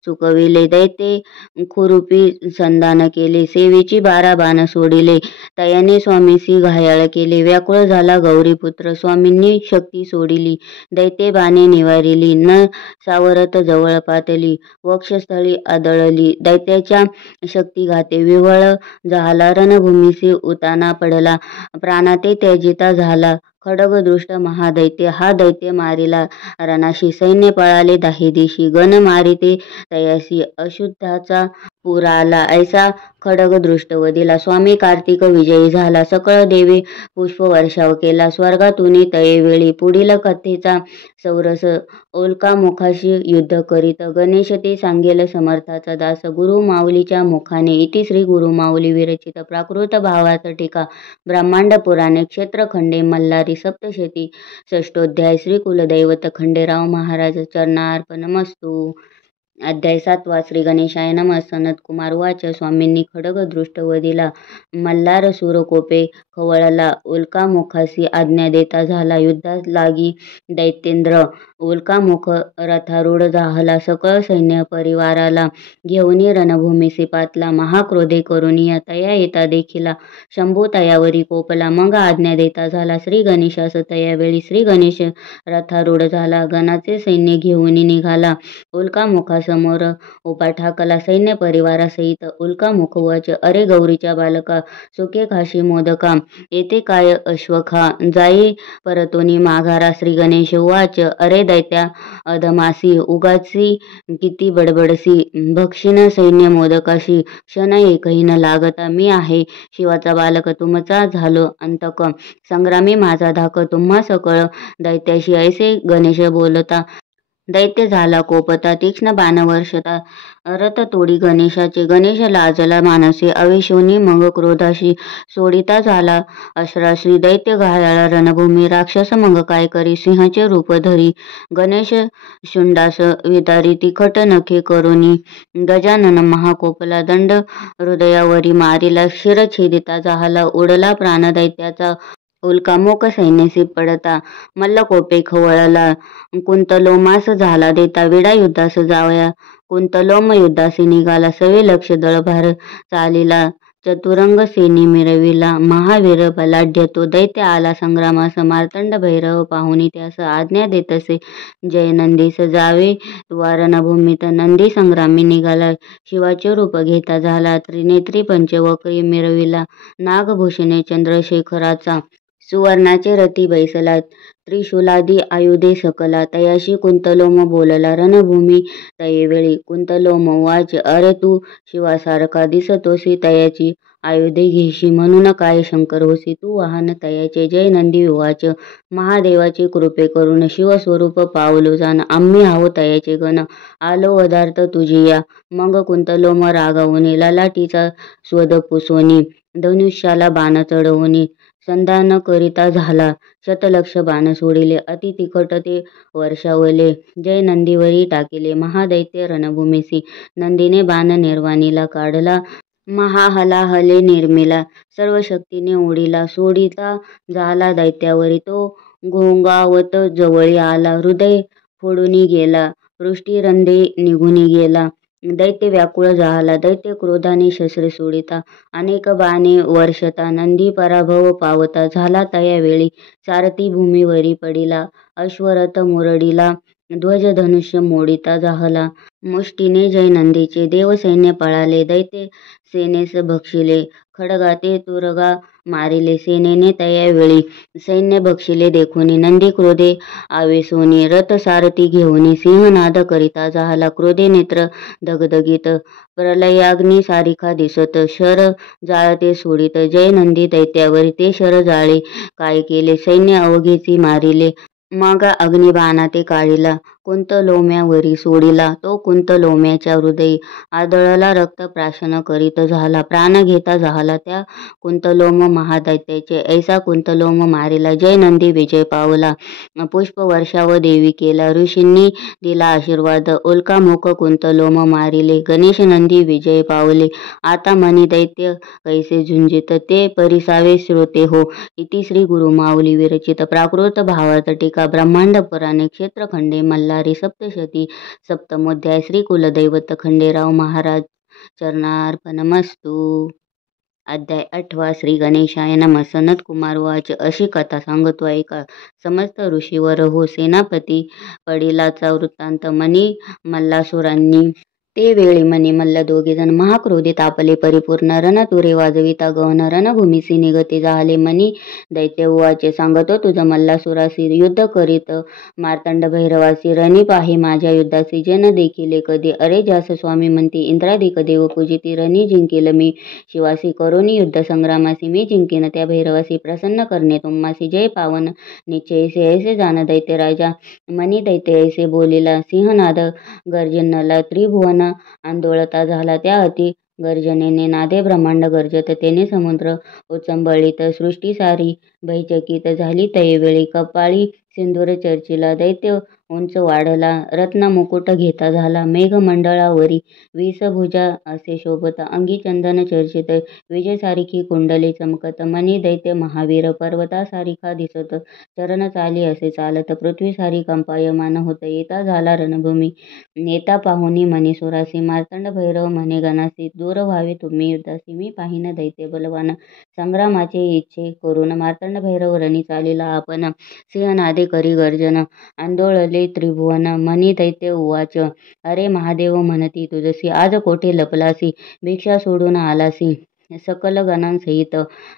चुकविले. दैत्ये खुरुपी संधान केले. सेवेची 12 बाण सोडिले. तयाने स्वामीसी घायाळ केले. व्याकुळ झाला गौरीपुत्र. स्वामींनी शक्ती सोडिली. दैत्ये बाणे निवारिली. न सावरत जवळ पातली. वक्षस्थळी आदळली. दैत्याच्या शक्तिघाते विव्हळ झाला. रणभूमीसी उताना पडला. प्राणाते त्याजिता झाला. खड्गदृष्ट महादैत्य हा दैत्य मारिला रणाशी. सैन्य पळाले दाही दिशी. गण मारिते तयासी. अशुद्धाचा पूर आला. ऐसा खड्गदृष्ट वदिला. स्वामी कार्तिक विजयी झाला. सकळ देवी पुष्पवर्षाव केला. स्वर्गातुनी तयेवेळी. पुढील कथेचा सौरस. उल्कामुखाशी युद्ध करीत गणेश ते सांगेल समर्थाचा दास. गुरु माऊलीच्या मुखाने. इति श्री गुरुमाऊली विरचित प्राकृत भावार्थ टीका ब्रह्मांड पुराणे क्षेत्रखंडे मल्हारी सप्तशती षष्ठोध्याय श्री कुलदैवत खंडेराव महाराज चरणार्पणमस्तु. अध्याय 7 श्री गणेशाय नमः. सनत कुमार वाच. स्वामींनी खड्गदृष्ट वदिला. मल्हार सूर कोपे खवळला. उल्कामुखासी आज्ञा देता झाला. युद्धास लागी दैत्येंद्र. उल्कामुख रथारूढ झाला. सकळ सैन्य परिवाराला घेऊनी रणभूमीसी पातला. महाक्रोधे करुनिया तया येता देखिला. शंभू तयावरी कोपला. मग आज्ञा देता झाला. श्री गणेशास तयावेळी. श्री गणेश रथारूढ झाला. गणाचे सैन्य घेऊनी निघाला. उल्कामुखासमोर उभा ठाकला. सैन्य परिवारासहित. उल्कामुख वाच. अरे गौरीच्या बालका. सुखे खाशी मोदका. येथे काय अश्वखा. जाई परतोनी माघारा. श्री गणेश वाच. अरे दैत्या अधमासी. उगाची किती बडबडसी. भक्षिण सैन्य मोदकाशी. क्षण एकही न लागता. मी आहे शिवाचा बालक. तुमचा झालो अंतक. संग्रामी माझा धाक. तुम्हा सकळ दैत्याशी. ऐसे गणेश बोलता. दैत्य झाला कोपता. तीक्ष्ण बाण वर्षता. रथ तोडी गणेशाचे. गणेश लाजला मानसे. आवेशोनी मग क्रोधाशी. सोडिता झाला अश्राश्री. दैत्य घायाळ रणभूमी. राक्षस मग काय करी. सिंहाचे रूप धरी. गणेश शुंडास विदारी. तिखट नखे करुनी. गजानन महाकोपला. दंड हृदयावरी मारिला. शिरछेदिता झाला. उडला प्राण दैत्याचा. उल्कामुख सैन्यसी पडता. मल्लकोपे खवळला. कुंतलोमास झाला देता. विडा युद्धास जावया. कुंतलोम युद्धासी निघाला. सवे लक्ष दळभार चालिला. चतुरंग सेनी मिरविला. महावीर बलाढ्य तो. दैत्य आला संग्रामास. मार्तंड भैरव पाहुनी त्यास. आज्ञा देतसे जय नंदीस. जावे तुवा रणभूमीत. नंदी संग्रामी निघाला. शिवाचे रूप घेता झाला. त्रिनेत्री पंचवक्री मिरविला. नागभूषणे चंद्रशेखराचा. सुवर्णाचे रथी बैसला. त्रिशूलादी आयुधे सकला. तयाशी कुंतलोम बोलला. रणभूमी तयेवेळी. कुंतलोम वाच. अरे तू शिवासारखा दिसतोसी. तयाची आयुधे घेशी म्हणून काय शंकर होसी. तू वाहन तयाचे. जय नंदी वाच. महादेवाची कृपे करून शिवस्वरूप पावलो जाण. आम्ही आहो तयाचे गण. आलो वधार्थ तुझी या. मग कुंतलोम रागावूनी. ललाटीचा स्वद पुसोनी. धनुष्याला बाण चढवूनी. संधान करिता झाला. शतलक्ष बाण सोडिले. अति तिखट ते वर्षावले. जय नंदीवरी टाकिले. महादैत्य रणभूमीसी. नंदीने बाण निर्वाणीला काढला. महाहलाहले निर्मिला. सर्व शक्तीने ओढिला. सोडिता झाला दैत्यावरी. तो घोंगावत जवळी आला. हृदय फोडूनी गेला. पृष्ठीरंध्रे निघूनी गेला. दैत्य व्याकुळ झाला. दैत्य क्रोधाने शस्त्रे सोडिता. अनेक बाणे वर्षता. नंदी पराभव पावता झाला तयावेळी. सारथी भूमीवरी पडिला. अश्वरथ मुरडिला. ध्वज धनुष्य मोडिता झाला. मुष्टीने जय नंदीचे. देवसैन्य पळाले. दैत्य सेनेस भक्षिले. खड्गाते तुरगा मारिले. सेनेने तयावेळी. सैन्य भक्षिले देखुनी. नंदी क्रोधे आवेशोनी. रथ सारथी घेऊनी. सिंहनाद करिता झाला. क्रोधे नेत्र दगदगीत. प्रलयाग्नी सारिखा दिसत. शर जाळते सोडित. जय नंदी दैत्यावरी. ते शर जाळे काय केले. सैन्य अवघेची मारिले. मग अग्निबाणा ते काढिला. कुंतलोम्यावरी सोडिला तो कुंतलोम्याच्या हृदयी आदळला रक्त प्राशन करीत झाला प्राण घेता झाला त्या कुंतलोम महादैत्याचे ऐसा कुंतलोम मारिला जय नंदी विजय पावला पुष्प वर्षाव देवी केला ऋषींनी दिला आशीर्वाद उल्कामुख कुंतलोम मारिले गणेश नंदी विजय पावले आता मनी दैत्य कैसे झुंजित ते परिसावे श्रोते हो इति श्री गुरु माऊली विरचित प्राकृत भावार्थ टीका ब्रह्मांड पुराणे क्षेत्रखंडे मल्हारी सप्तशती सप्तमोध्याय श्री कुलदैवत खंडेराव महाराज चरणार्पणमस्तु. अध्याय 8 श्री गणेशाय नमः. सनत कुमार वाच अशी कथा सांगतो ऐका. समस्त ऋषीवर हो सेनापती पडिलाचा वृत्तांत. मनी मल्लासुरांनी ते वेळी मनी मल्ल दोघेजण महाक्रोधित आपले परिपूर्ण रणतुरे वाजविता गहन रणभूमीसी निगती झाले. मनी दैत्य उवाचे सांगतो तुझ मल्लासुरासी युद्ध करीत मार्तंड भैरवासी रणी पाही माझ्या युद्धासी जन देखिले कधी अरे ज्यास स्वामी म्हणती इंद्रादिक देव पूजिती रणी जिंकेल मी शिवासी करोनी युद्ध संग्रामासी मी जिंकेन त्या भैरवासी प्रसन्न करणे तुम्हासी जय पावन निश्चयसे ऐसे जाण दैत्य राजा मनी दैत्य ऐसे बोलिला सिंहनाद गर्जनला त्रिभुवन आंदोलता झाला त्या अति गर्जनेने नादे ब्रह्मांड गर्जत तेने समुद्र उचंबळीत सृष्टी सारी भयचकित झाली तैवेळी कपाळी सिंदूर चर्चिला दैत्य उंच वाढला रत्न मुकुट घेता झाला मेघमंडळावरी 20 भुजा असे शोभत अंगी चंदन चर्चित विजयसारिखी कुंडले चमकत मनी दैत्य महावीर पर्वतासारिखा दिसत चरण चाली असे चालत पृथ्वी सारी कंपायमान होत येता झाला रणभूमी नेता पाहुनी मनी सुरासी मार्तंड भैरव म्हणे गणासी दूर व्हावे तुम्ही युद्धासी मी पाहिन दैत्य बलवान संग्रामाचे इच्छे करून मार्तंड भैरव रणी चालिला आपण सिंहनादे करी गर्जन आंदोळले त्रिभुवन मनी दैत्य उवाच अरे महादेव म्हणती तुझसी आज कोठे लपलासी भिक्षा सोडून आलासी सकल गणांसहित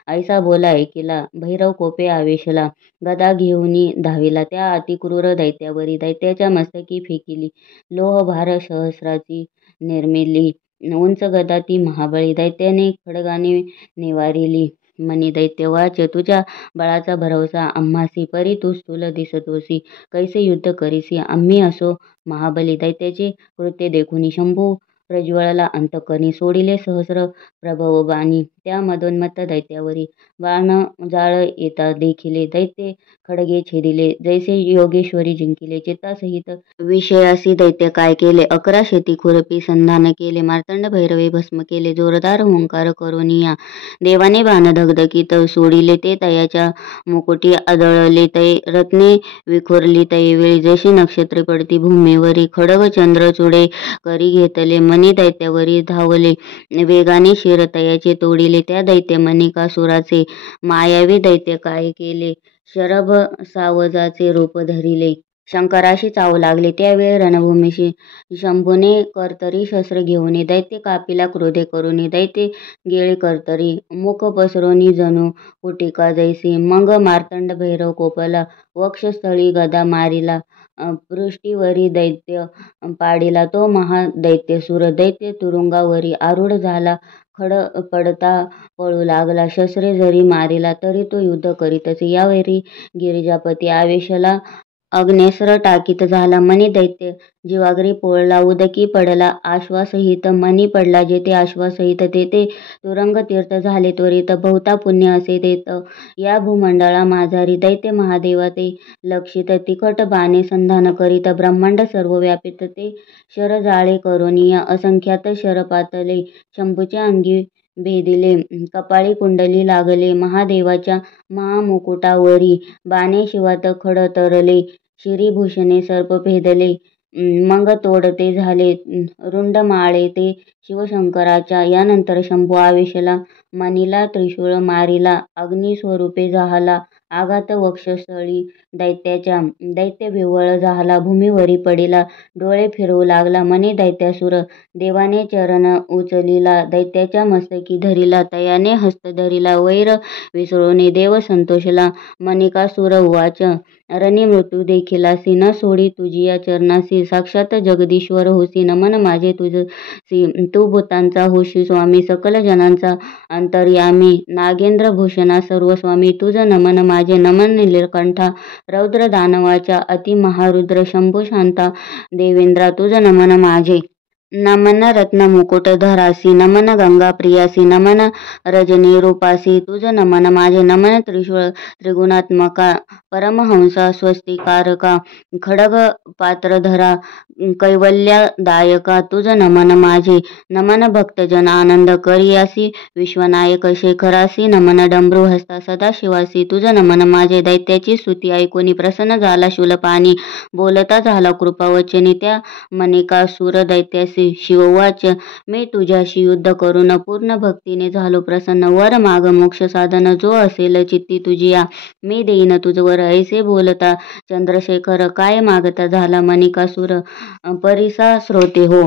ऐसा बोला ऐकिला भैरव कोपे आवेशला गदा घेऊनी धाविला त्या अतिक्रूर दैत्यावरी दैत्याच्या मस्तकी फेकिली लोह भार सहस्राची निर्मिली उंच गदा ती महाबळी दैत्याने खडगाने निवारिली मनी दैत्य वाच तुझ्या बळाचा भरवसा आम्हासी परी तू स्थूल दिसतोसी कैसे युद्ध करीसी आम्ही असो महाबली दैत्याचे कृत्य देखुनी शंभू प्रज्वळला अंतकरणी सोडिले सहस्र प्रभव बाणी त्या मदोन्मत्त दैत्यावरी बाण जाळ येता देखिले दैत्य खडगे छेदिले जैसे योगेश्वरी जिंकिले चित्तासहित विषयासी दैत्य काय केले 11 शेती खुरपी संधान केले मार्तंड भैरवे भस्म केले जोरदार हुंकार करोनिया देवाने बाण धगधकीत सोडिले ते तयाच्या मुकुटी आदळले तै रत्ने विखुरली तैवेळी जशी नक्षत्रे पडती भूमीवरी खडग चंद्र चुडे करी घेतले मनी दैत्यावरी धावले वेगाने शिर तयाचे तोडिले त्या दैत्य मणिकासुराचे मायावी दैत्य काय केले शरभ सावजाचे रूप धरिले शंकराशी चावू लागले त्यावेळी रणभूमीशी शंभूने कर्तरी शस्त्र घेऊन दैत्य कापिला क्रोधे करून दैत्य गेळे कर्तरी मुख पसरोनी जणू कुटिका जैसी मग मार्तंड भैरव कोपला वक्षस्थळी गदा मारिला पृष्ठीवरी दैत्य पाडिला तो महादैत्यसुर दैत्य तुरुंगावरी आरूढ झाला खड पडता पळू लागला शस्त्रे जरी मारिला तरी तो युद्ध करीतच यावेळी गिरिजापती आवेशला अग्नेस्र टाकीत झाला मनी दैत्य जीवाग्री पोळला उदकी पडला आश्वासहित मनी पडला जेथे आश्वासहित तेथे तुरंग तीर्थ झाले त्वरित बहुता पुण्य असे देत या भूमंडळा माझारी दैत्य महादेवा ते लक्षित तिखट बाणे संधान करीत ब्रह्मांड सर्व व्यापित ते शर जाळे करोनिया असंख्यात शर पातले शंभूच्या अंगी भेदिले कपाळी कुंडली लागले महादेवाच्या महामुकुटावरी बाणे शिवात खडतरले शिरीभूषणे सर्प भेदले मग तोडते झाले रुंड माळे ते शिवशंकराच्या यानंतर शंभू आवेशला मनीला त्रिशूळ मारिला अग्निस्वरूपे झाला आघात वक्षस्थळी दैत्याच्या दैत्य विव्वळ झाला भूमीवरी पडिला डोळे फिरवू लागला मनी दैत्यासुर देवाने चरण उचलिला दैत्याच्या मस्तकी धरिला तयाने हस्त धरिला वैर विसरोने देव संतोषला मनिकासुर उवाच रणी मृत्यू देखिलासी न सोडी तुझिया चरणासी साक्षात जगदीश्वर होसी नमन माझे तुझसी तू भूतांचा होशी स्वामी सकल जनांचा अंतर्यामी नागेंद्र भूषणा सर्व स्वामी तुझ नमन माझे नमन नीलकंठा रौद्र दानवाच्या अति महारुद्र शंभू शांता देवेंद्रा तुझ नमन माझे नमन रत्न मुकुटधरासी नमन गंगा प्रियासी नमन रजनी रूपासी तुझ नमन माझे नमन त्रिशूळ त्रिगुणात्मका परमहंसा स्वस्तिकारका खडग पात्रधरा कैवल्यदायका तुझ नमन माझे नमन भक्तजन आनंद करियासी विश्वनायक शेखरासी नमन डमरू हस्ता सदाशिवासी तुझ नमन माझे दैत्याची स्तुती ऐकून प्रसन्न झाला शूलपाणी बोलता झाला कृपावचनी त्या मनिकासूर दैत्यासी शिववाच मी तुझ्याशी युद्ध करून पूर्ण भक्तीने झालो प्रसन्न वर माग मोक्ष साधन जो असेल चित्ती तुझी या मी देईन तुझवर ऐसे बोलता चंद्रशेखर काय मागता झाला मनिकासूर परिसा श्रोते हो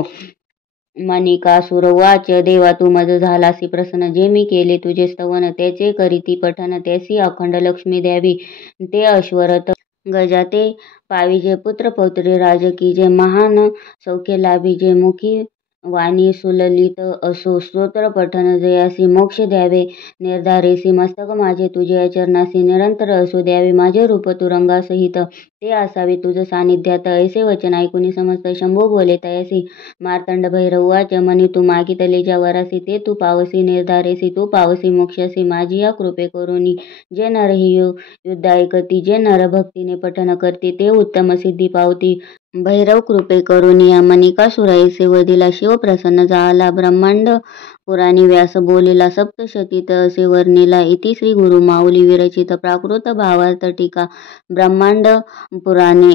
मनिकासूर वाच देवा तू मज झालासी प्रसन्न जे मी केले तुझे स्तवन त्याचे करीती पठन त्यासी अखंड लक्ष्मी द्यावी ते अश्वरथ गजाते पाविजे पुत्र पौत्री राजकी जे महान सौख्य लाभिजे मुखी वाणी सुललित असो स्तोत्र पठन जयासी मोक्ष द्यावे निर्धारेसी मस्तक माझे तुझे चरणासी निरंतर असो द्यावे माझे रूप तुरंगासहित ते असावे तुझ सानिध्यात ऐसे वचन ऐकून समस्त शंभू बोले तयासी मार्तंड भैरवाच मनी तू मागितले ज्या वरासी ते तू पावसी निर्धारेसी तू पावसी मोक्षासी माझी या कृपे करुणी जे नर ही युद्ध ऐकती जे नर भक्तीने पठन करते ते उत्तम सिद्धी पावती भैरव कृपे करुनिया मनिकासुराईसे वदिला शिव प्रसन्न झाला ब्रह्मांड पुराणी व्यास बोलिला सप्तशतीत असे वर्णिला इति श्री गुरु माऊली विरचित प्राकृत भावार्थ टीका ब्रह्मांड पुराणे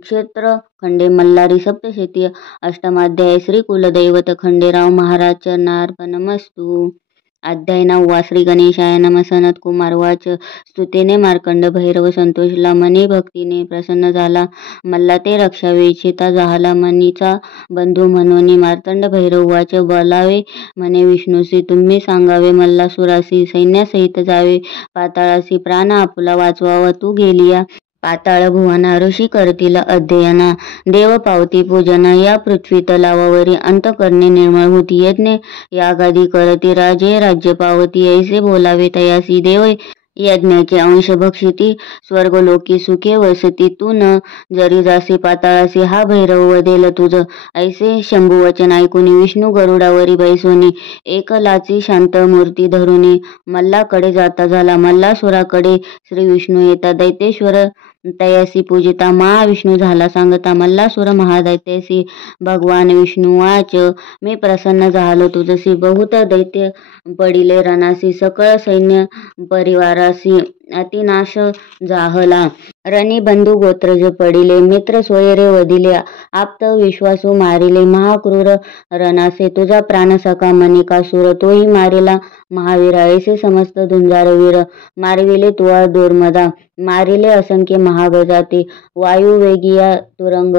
क्षेत्र खंडे मल्हारी सप्तशती अष्टमाध्याय श्री कुलदैवत खंडेराव महाराज चरणार्पणमस्तु अध्याय 9 श्री गणेशाय नम सनत कुमार वाच स्तुतीने मार्कंड भैरव संतोषला मनी भक्तीने प्रसन्न झाला मल्ला ते रक्षावे इच्छिता झाला मनीचा बंधू म्हणून मार्तंड भैरव वाच बोलावे म्हणे विष्णूसी तुम्ही सांगावे मल्लासुरासी सैन्यासहित जावे पाताळासी प्राण आपुला वाचवावा तू गेलिया पाताळ भुवना ऋषी करतील अध्ययना देव पावती पूजन या पृथ्वी तलावावरी अंतकरणे निर्मळ होती यज्ञ यागादी करती राजे राज्य पावती ऐसे बोलावे तयासी देव यज्ञाचे अंश भक्षिती स्वर्गलोकी सुखे वसती तू न जरी जासी पाताळासी हा भैरव वदेल तुझ ऐसे शंभू वचन ऐकून विष्णू गरुडावरी बैसोनी एकलाची शांत मूर्ती धरुनी मल्लाकडे जाता झाला मल्लासुराकडे श्री विष्णू येता दैतेश्वर तयासी पूजिता महाविष्णू झाला सांगता मल्लासुर महादैत्यासी भगवान विष्णू वाच मी प्रसन्न झालो तुझसी बहुत दैत्य पडिले रणासी सकळ सैन्य परिवारासी अतिनाश जाहला रणी बंधू गोत्रज पडिले मित्र सोयरे वदिले आप्त विश्वासू मारिले महाक्रूर रणासे तुझा प्राण सखा मनिकासूर तोही मारिला महावीरा ऐसे समस्त धुंजारवीर मारविले तुवा दुर्मदा मारिले असंख्य महागजाते वायुवेगिया तुरंग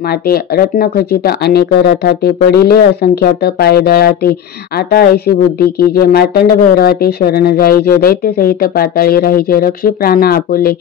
माते रत्नखचित अनेक रथाते पडिले असंख्यात पायदळाते आता ऐसी बुद्धी की जे मार्तंड भैरवाते शरण जाईचे दैत्य सहित पाताळी राहीचे रक्षी प्राण आपुले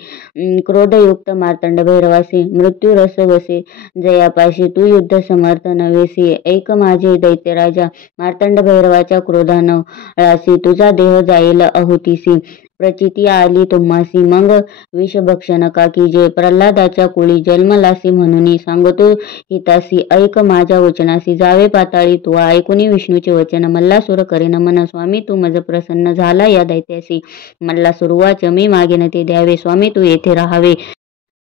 क्रोधयुक्त मार्तंड भैरवासी मृत्यू रस वसे जयापाशी तू युद्ध समर्थ नवेसी ऐक माझे दैत्य राजा मार्तंड भैरवाच्या क्रोधानं रासी तुझा देह जाईल आहुतीसी प्रचिती आली तुम्हासी मग विषभक्षण का की जे प्रल्हादाच्या कुळी जन्मलासी म्हणून सांगतो हितासी ऐक माझ्या वचनासी जावे पाताळी तू ऐकुनी विष्णूचे वचन मल्लासुर करे नमन स्वामी तू मज प्रसन्न झाला या दैत्यासी मल्लासुर वाच मी मागेन ते द्यावे स्वामी तू येथे राहावे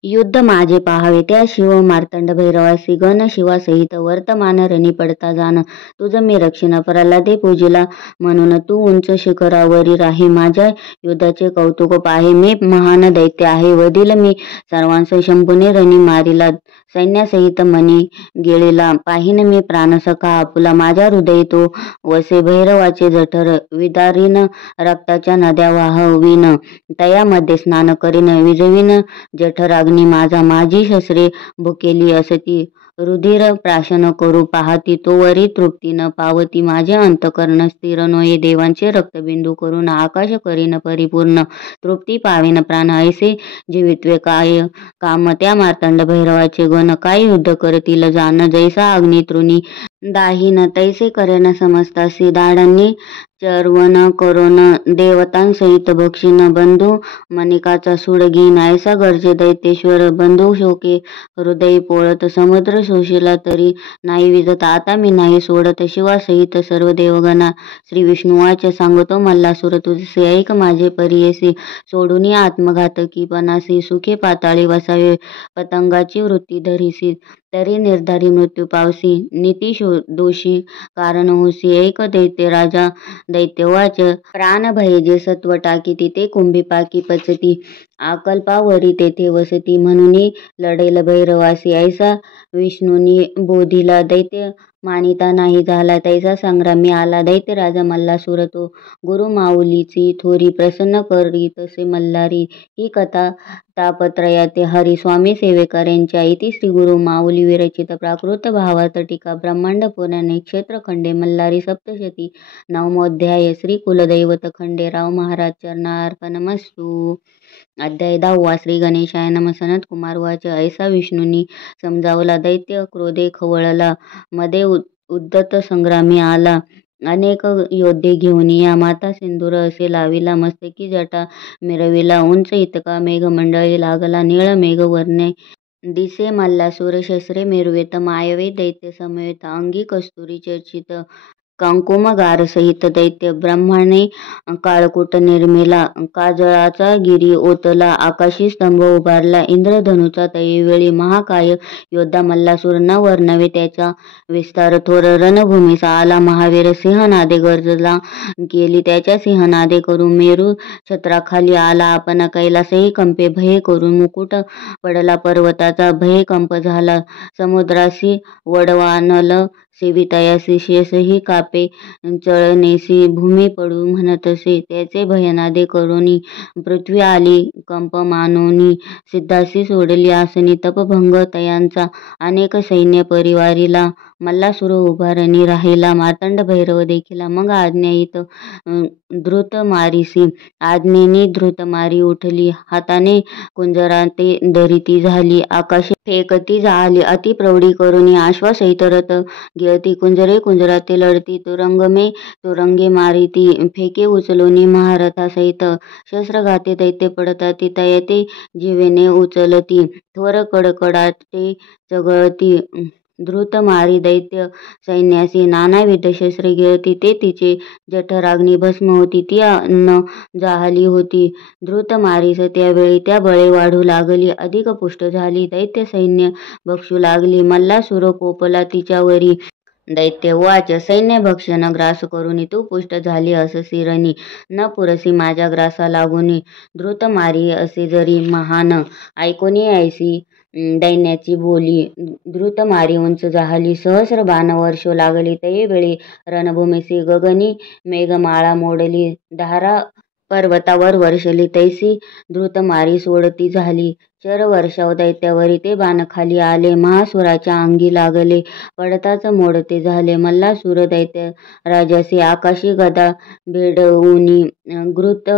युद्ध माझे पाहावे त्या शिव मार्तंड भैरवासी गण शिवासहित वर्तमान रणी पडता जाण तुझ मी रक्षण प्रल्हादे पूजिला म्हणून तू उंच शिखरावरी राही माझ्या युद्धाचे कौतुक पाहे मी महान दैत्य आहे वदील मी सर्वांस शंभूने रणी मारिला सैन्यासहित मनी गेलेला पाहिन मी प्राणसखा आपुला माझ्या हृदय तो वसे भैरवाचे जठर विदारीन रक्ताच्या नद्या वाहवीन तयामध्ये स्नान करीन विजवीन जठर अग्नी माझा माझी शस्त्रे भुकेली असती रुधिर प्राशन करू पाहती तोवरी तृप्ती न पावती माझे अंतकरण स्थिर नोये देवांचे रक्तबिंदू करून आकाश करीन परिपूर्ण तृप्ती पावेन प्राण ऐसे जीवित्वे काय काम त्या मार्तंड भैरवाचे गण काय युद्ध करतील जाण जैसा अग्नितृणी दाहीन तैसे करेन समस्तासी दाडांनी चर्वण करोन देवतांसहित भक्षिण बंधू मणिकाचा सूड घेईन ऐसा गर्जे दैत्येश्वर बंधू शोके हृदय पोळत समुद्र शोषिला तरी नाही विजत आता मी नाही सोडत शिवासहित सर्व देवगणा श्री विष्णुवाच सांगतो मल्लासुर तुझसे ऐक माझे परियसी सोडून आत्मघातकीपणासी सुखे पाताळी वसावे पतंगाची वृत्ती धरिसी तरी निर्धारी मृत्यू पावसी नीती दोषी कारण होसी एक दैत्य राजा दैत्यवाच प्राण भये जे सत्व टाकी तिथे कुंभी पाकी पचती आकल्पावरी तेथे वसती म्हणून लढेल भैरवासी ऐसा विष्णूनी बोधिला दैत्य मानिता नाही झाला तैसा संग्रामी आला दैत्य राजा मल्लासुर तो गुरु माऊलीची थोरी प्रसन्न करी तसे मल्हारी ही कथा तापत्रयाते हरी स्वामी सेवेकरांच्या इति श्री गुरु माऊली विरचित प्राकृत भावार्थ टीका ब्रह्मांड पुराणे क्षेत्रखंडे मल्हारी सप्तशती नवमोध्याय श्री कुलदैवत खंडेराव महाराज चरणार्पणमस्तु. अध्याय 10 श्री गणेशाय नमः. सनत कुमार वाच ऐसा विष्णूंनी समजावला दैत्य क्रोधे खवळला मध्ये उद्धत संग्रामी आला अनेक योद्धे घेऊन या माता सिंदूर असे लाविला मस्तकी जटा मिरविला उंच इतका मेघमंडळी लागला निळ मेघ वर्णे दिसे मल्लासुर शस्त्रे मिरवेत मायवे दैत्य समवेत अंगी कस्तुरी चर्चित कंकुमगार सहित दैत्य ब्रह्माने काळकूट निर्मिला काजळाचा गिरी ओतला आकाशी स्तंभ उभारला इंद्रधनुचा तैवेळी महाकाय योद्धा मल्लासुर न वर्णवे त्याचा विस्तार थोर रणभूमीचा आला महावीर सिंहनादे गर्जना केली त्याच्या सिंहनादे करून मेरू छत्राखाली आला आपण कैलासही कंपे भये करून मुकुट पडला पर्वताचा भय कंप झाला समुद्रासी वडवानल सेवितयासी शेषही कापे चळनेसी भूमी पडू म्हणतसे त्याचे भयनादे करोनी पृथ्वी आली कंप मानोनी सिद्धासी सोडली आसनी तपभंग तयांचा अनेक सैन्य परिवारीला मल्लासुर उभारणी राहिला मार्तंड भैरव देखीला मग आज्ञायित द्रुत मारीसी आज्ञेनी द्रुत मारी उठली हाताने कुंजराते धरिती झाली आकाशे फेकती झाली अति प्रौढी करुणी आश्वासहित रथ गिळती कुंजरे कुंजराते लढती तुरंगे मारिती फेके उचलोनी महारथासहित शस्त्रघाते दैत्य पडताती तयते जीवेने उचलती थोर कडकडाटे चगळती द्रुत मारी दैत्य सैन्यासी नानाविध शस्त्रे गिळती ते तिचे जठराग्नी भस्म होती ती अन्न जाहली होती द्रुत मारीस त्यावेळी त्या बळे वाढू लागली अधिक पुष्ट झाली दैत्य सैन्य भक्षू लागली मल्लासुर कोपला तिच्यावरी दैत्य वाच सैन्य भक्षण ग्रास करून तू पुष्ट झाली अससी रणी न पुरसी माझ्या ग्रासा लागुनी द्रुत मारी असे जरी महान ऐकोनी ऐसी दैन्याची बोली द्रुत मारी उंच जाहली सहस्र बाण वर्षो लागली तैवेळी रणभूमीसी गगनी मेघमाळा मोडली धारा पर्वतावर वर्षली तैसी द्रुत मारी सोडती झाली चर वर्षाव दैत्यावरी ते बाण खाली आले महासुराच्या अंगी लागले पडताच मोडते झाले मल्लासुर दैत्य राजासी आकाशी गदा भेडवुनी घृत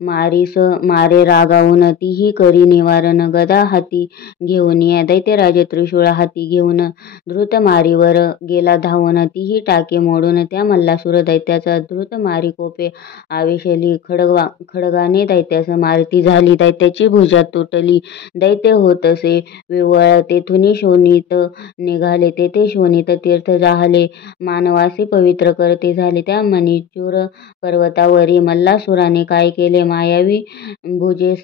मारीस मारे रागावून तीही करी निवारण गदा हाती घेऊन या दैत्यराजे त्रिशूळ हाती घेऊन द्रुत मारीवर गेला धावून तीही टाके मोडून त्या मल्लासुर दैत्याचा द्रुत मारी कोपे आविषली खडगाने दैत्यास मारती झाली दैत्याची भुजा तुटली दैत्य होतसे विवळ तेथुनी शोणित निघाले तेथे शोणित तीर्थ जाहले मानवासी पवित्र करते झाले त्या मणिचूर पर्वतावरी मल्लासुराने काय केले मायावी भुजेस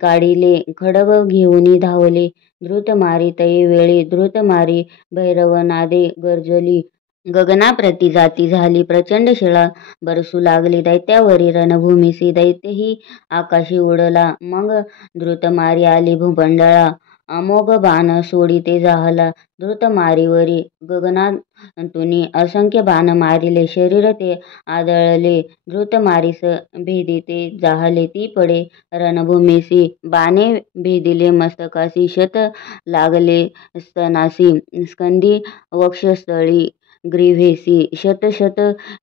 काढिले खडग घेऊनी धावले द्रुत मारी तैवेळी द्रुत मारी भैरवनादे गर्जली गगनाप्रती जाती झाली प्रचंड शिळा बरसू लागली दैत्यावरी रणभूमीसी दैत्यही आकाशी उडला मग द्रुत मारी आली भूमंडळा अमोघ बाण सोडिते जाहला धृत मारीवरी गगनातुनी असंख्य बाण मारिले शरीर ते आदळले धृत मारीस भेदिते जाहले ती पडे रणभूमीसी बाणे भेदिले मस्तकासी शत लागले स्तनासी स्कंदी वक्षस्थळी ग्रीव्हेसी शत शत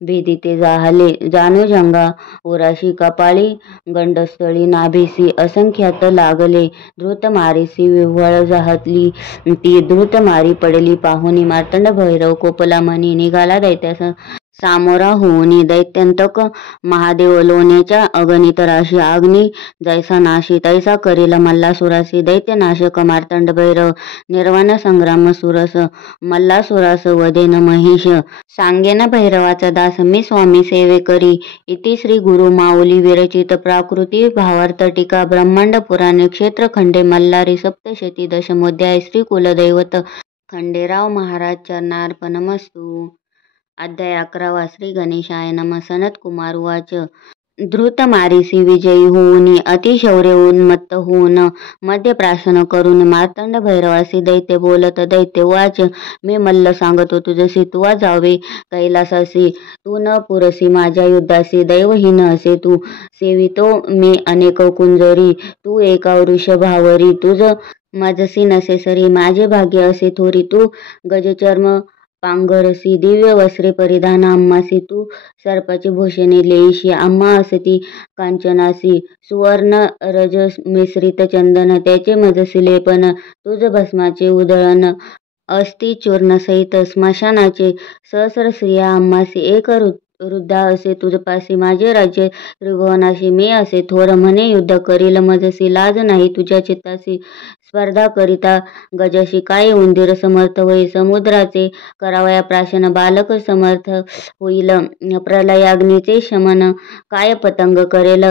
भेदिते जाहले जानुजंगा उराशी कपाळी गंडस्थळी नाभीसी असंख्यात लागले धृत मारीसी विव्हळ जाहतली ती धृत मारी पडली पाहुनी मार्तंड भैरव कोपला म्हणी निघाला दैत्यास सामोरा होऊनी दैत्यांतक महादेव लोण्याच्या अगणित राशी अग्नी जैसा नाशी तैसा करील मल्लासुरासी दैत्य नाशक मार्तंड भैरव निर्वाण संग्राम सुरस मल्लासुरास वदेन महिष सांगेन भैरवाचा दास मी स्वामी सेवे करी इति श्री गुरु माऊली विरचित प्राकृती भावार्थ टीका ब्रह्मांड पुराण क्षेत्र खंडे मल्हारी सप्तशती दशमोध्याय श्री कुलदैवत खंडेराव महाराज चरणार्पणमस्तु। अध्याय 11 श्री गणेशाय नमः। सनत कुमार उवाच धृत मारीसी विजयी होऊन अतिशौर्य उन्मत्त होऊन मध्यप्राशन करून मार्तंड भैरवासी दैत्य बोलत दैत्य वाच मी मल्ल सांगतो तुझसी तुवा जावे कैलासासी तू न पुरसी माझ्या युद्धासी दैवहीन असे तू सेवितो मी अनेक कुंजरी तू एका वृषभावरी तुझ माझसी नसे सरी माझे भाग्य असे थोरी तू गजचर्म पांघरसी दिव्य वस्त्रे परिधान आम्हासी तू सर्पाची भूषणे लेईशी आम्हा असती कांचनासी सुवर्ण रज मिश्रित चंदन त्याचे मजसी लेपन तुझ भस्माचे उधळण अस्ति चूर्ण सहित स्मशानाचे सहस्र स्त्रिया आम्हासी एक वृद्धा असे तुझपासी माझे राज्य त्रिभुवनाशी मी असे थोर म्हणे युद्ध करील मजसी लाज नाही तुझ्या चित्तासी स्पर्धा करिता गजाशी काय उंदीर समर्थ होई समुद्राचे करावया प्राशन बालक समर्थ होईल प्रलयाग्नीचे शमन काय पतंग करेल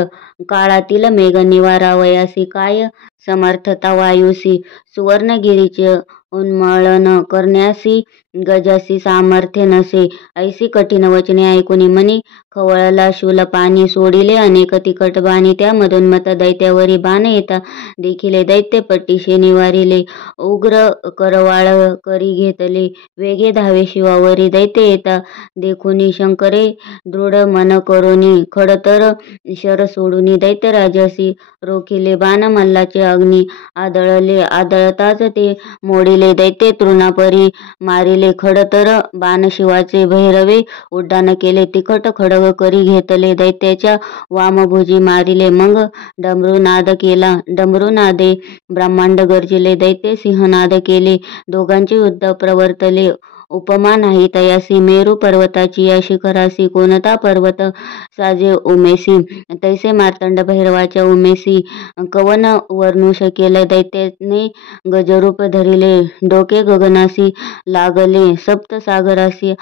काळातील मेघ निवारावयासी काय समर्थता वायुसी सुवर्णगिरीचे उन्मळन करण्यासी गजासी सामर्थ्य नसे ऐसी कठीण वचने ऐकून मनी खवळला शूल पाणी सोडिले अनेक तिखट बाणी त्यामधून मत दैत्यावरी बाण येता देखिले दैत्य पट्टीशे निवारिले उग्र करवाळ करी घेतले वेगे धावे शिवावरी दैत्य येता देखुनी शंकरे दृढ मन करोनी खडतर शर सोडूनी दैत्य राजासी रोखिले बाण मल्लाचे अग्नी आदळले आदळताच ते मोडिले दैत्य तृणापरी मारिले खडतर बाण शिवाचे भैरवे उड्डाण केले तिखट खडग करी घेतले दैत्याच्या वामभुजी मारिले मग डमरुनाद केला डमरुनादे ब्रह्मांड गर्जिले दैत्य सिंहनाद केले दोघांचे युद्ध प्रवर्तले उपमा नाही तयासी मेरू पर्वताची या शिखरासी कोणता पर्वत साजे उमेसी तैसे मार्तंड भैरवाच्या उमेसी कवन वर्णू शकेल दैत्याने गजरूप धरिले डोके गगनासी लागले सप्तसागरासी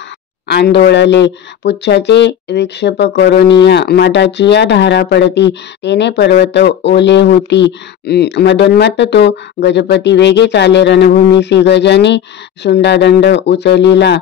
आंदोळले पुच्छाचे विक्षेप करोनिया मदाचिया धारा पडती तेने पर्वत ओले होती मदोन्मत्त तो गजपती वेगे चाले रणभूमीसी गजाने शुंडादंड उचलिला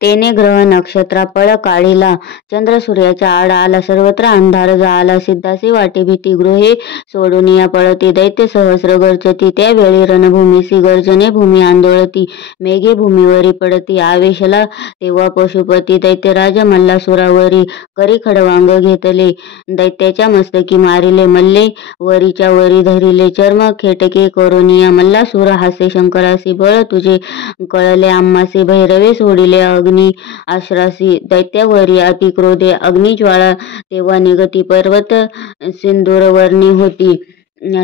तेने ग्रह नक्षत्रा पळ काढिला चंद्र सूर्याच्या आड आला सर्वत्र अंधार जाळला सिद्धासी वाटे भीती गृहे सोडून या पळती दैत्य सहस्र गर्जती त्यावेळी रणभूमीसी गर्जने भूमी आंदोळती मेघे भूमीवरी पडती आवेशला तेव्हा पशुपती दैत्यराज मल्लासुरावरी करी खडवांग घेतले दैत्याच्या मस्तकी मारिले मल्ले वरीच्या वरी धरिले चर्म खेटके करोनिया मल्लासुर हासे शंकरासी बळ तुझे कळले आम्हासी भैरवे सोडिले अग्नी आश्रासी दैत्यावरी अतिक्रोधे अग्निज्वाळा तेव्हा निगती पर्वत सिंदूरवर्णी होती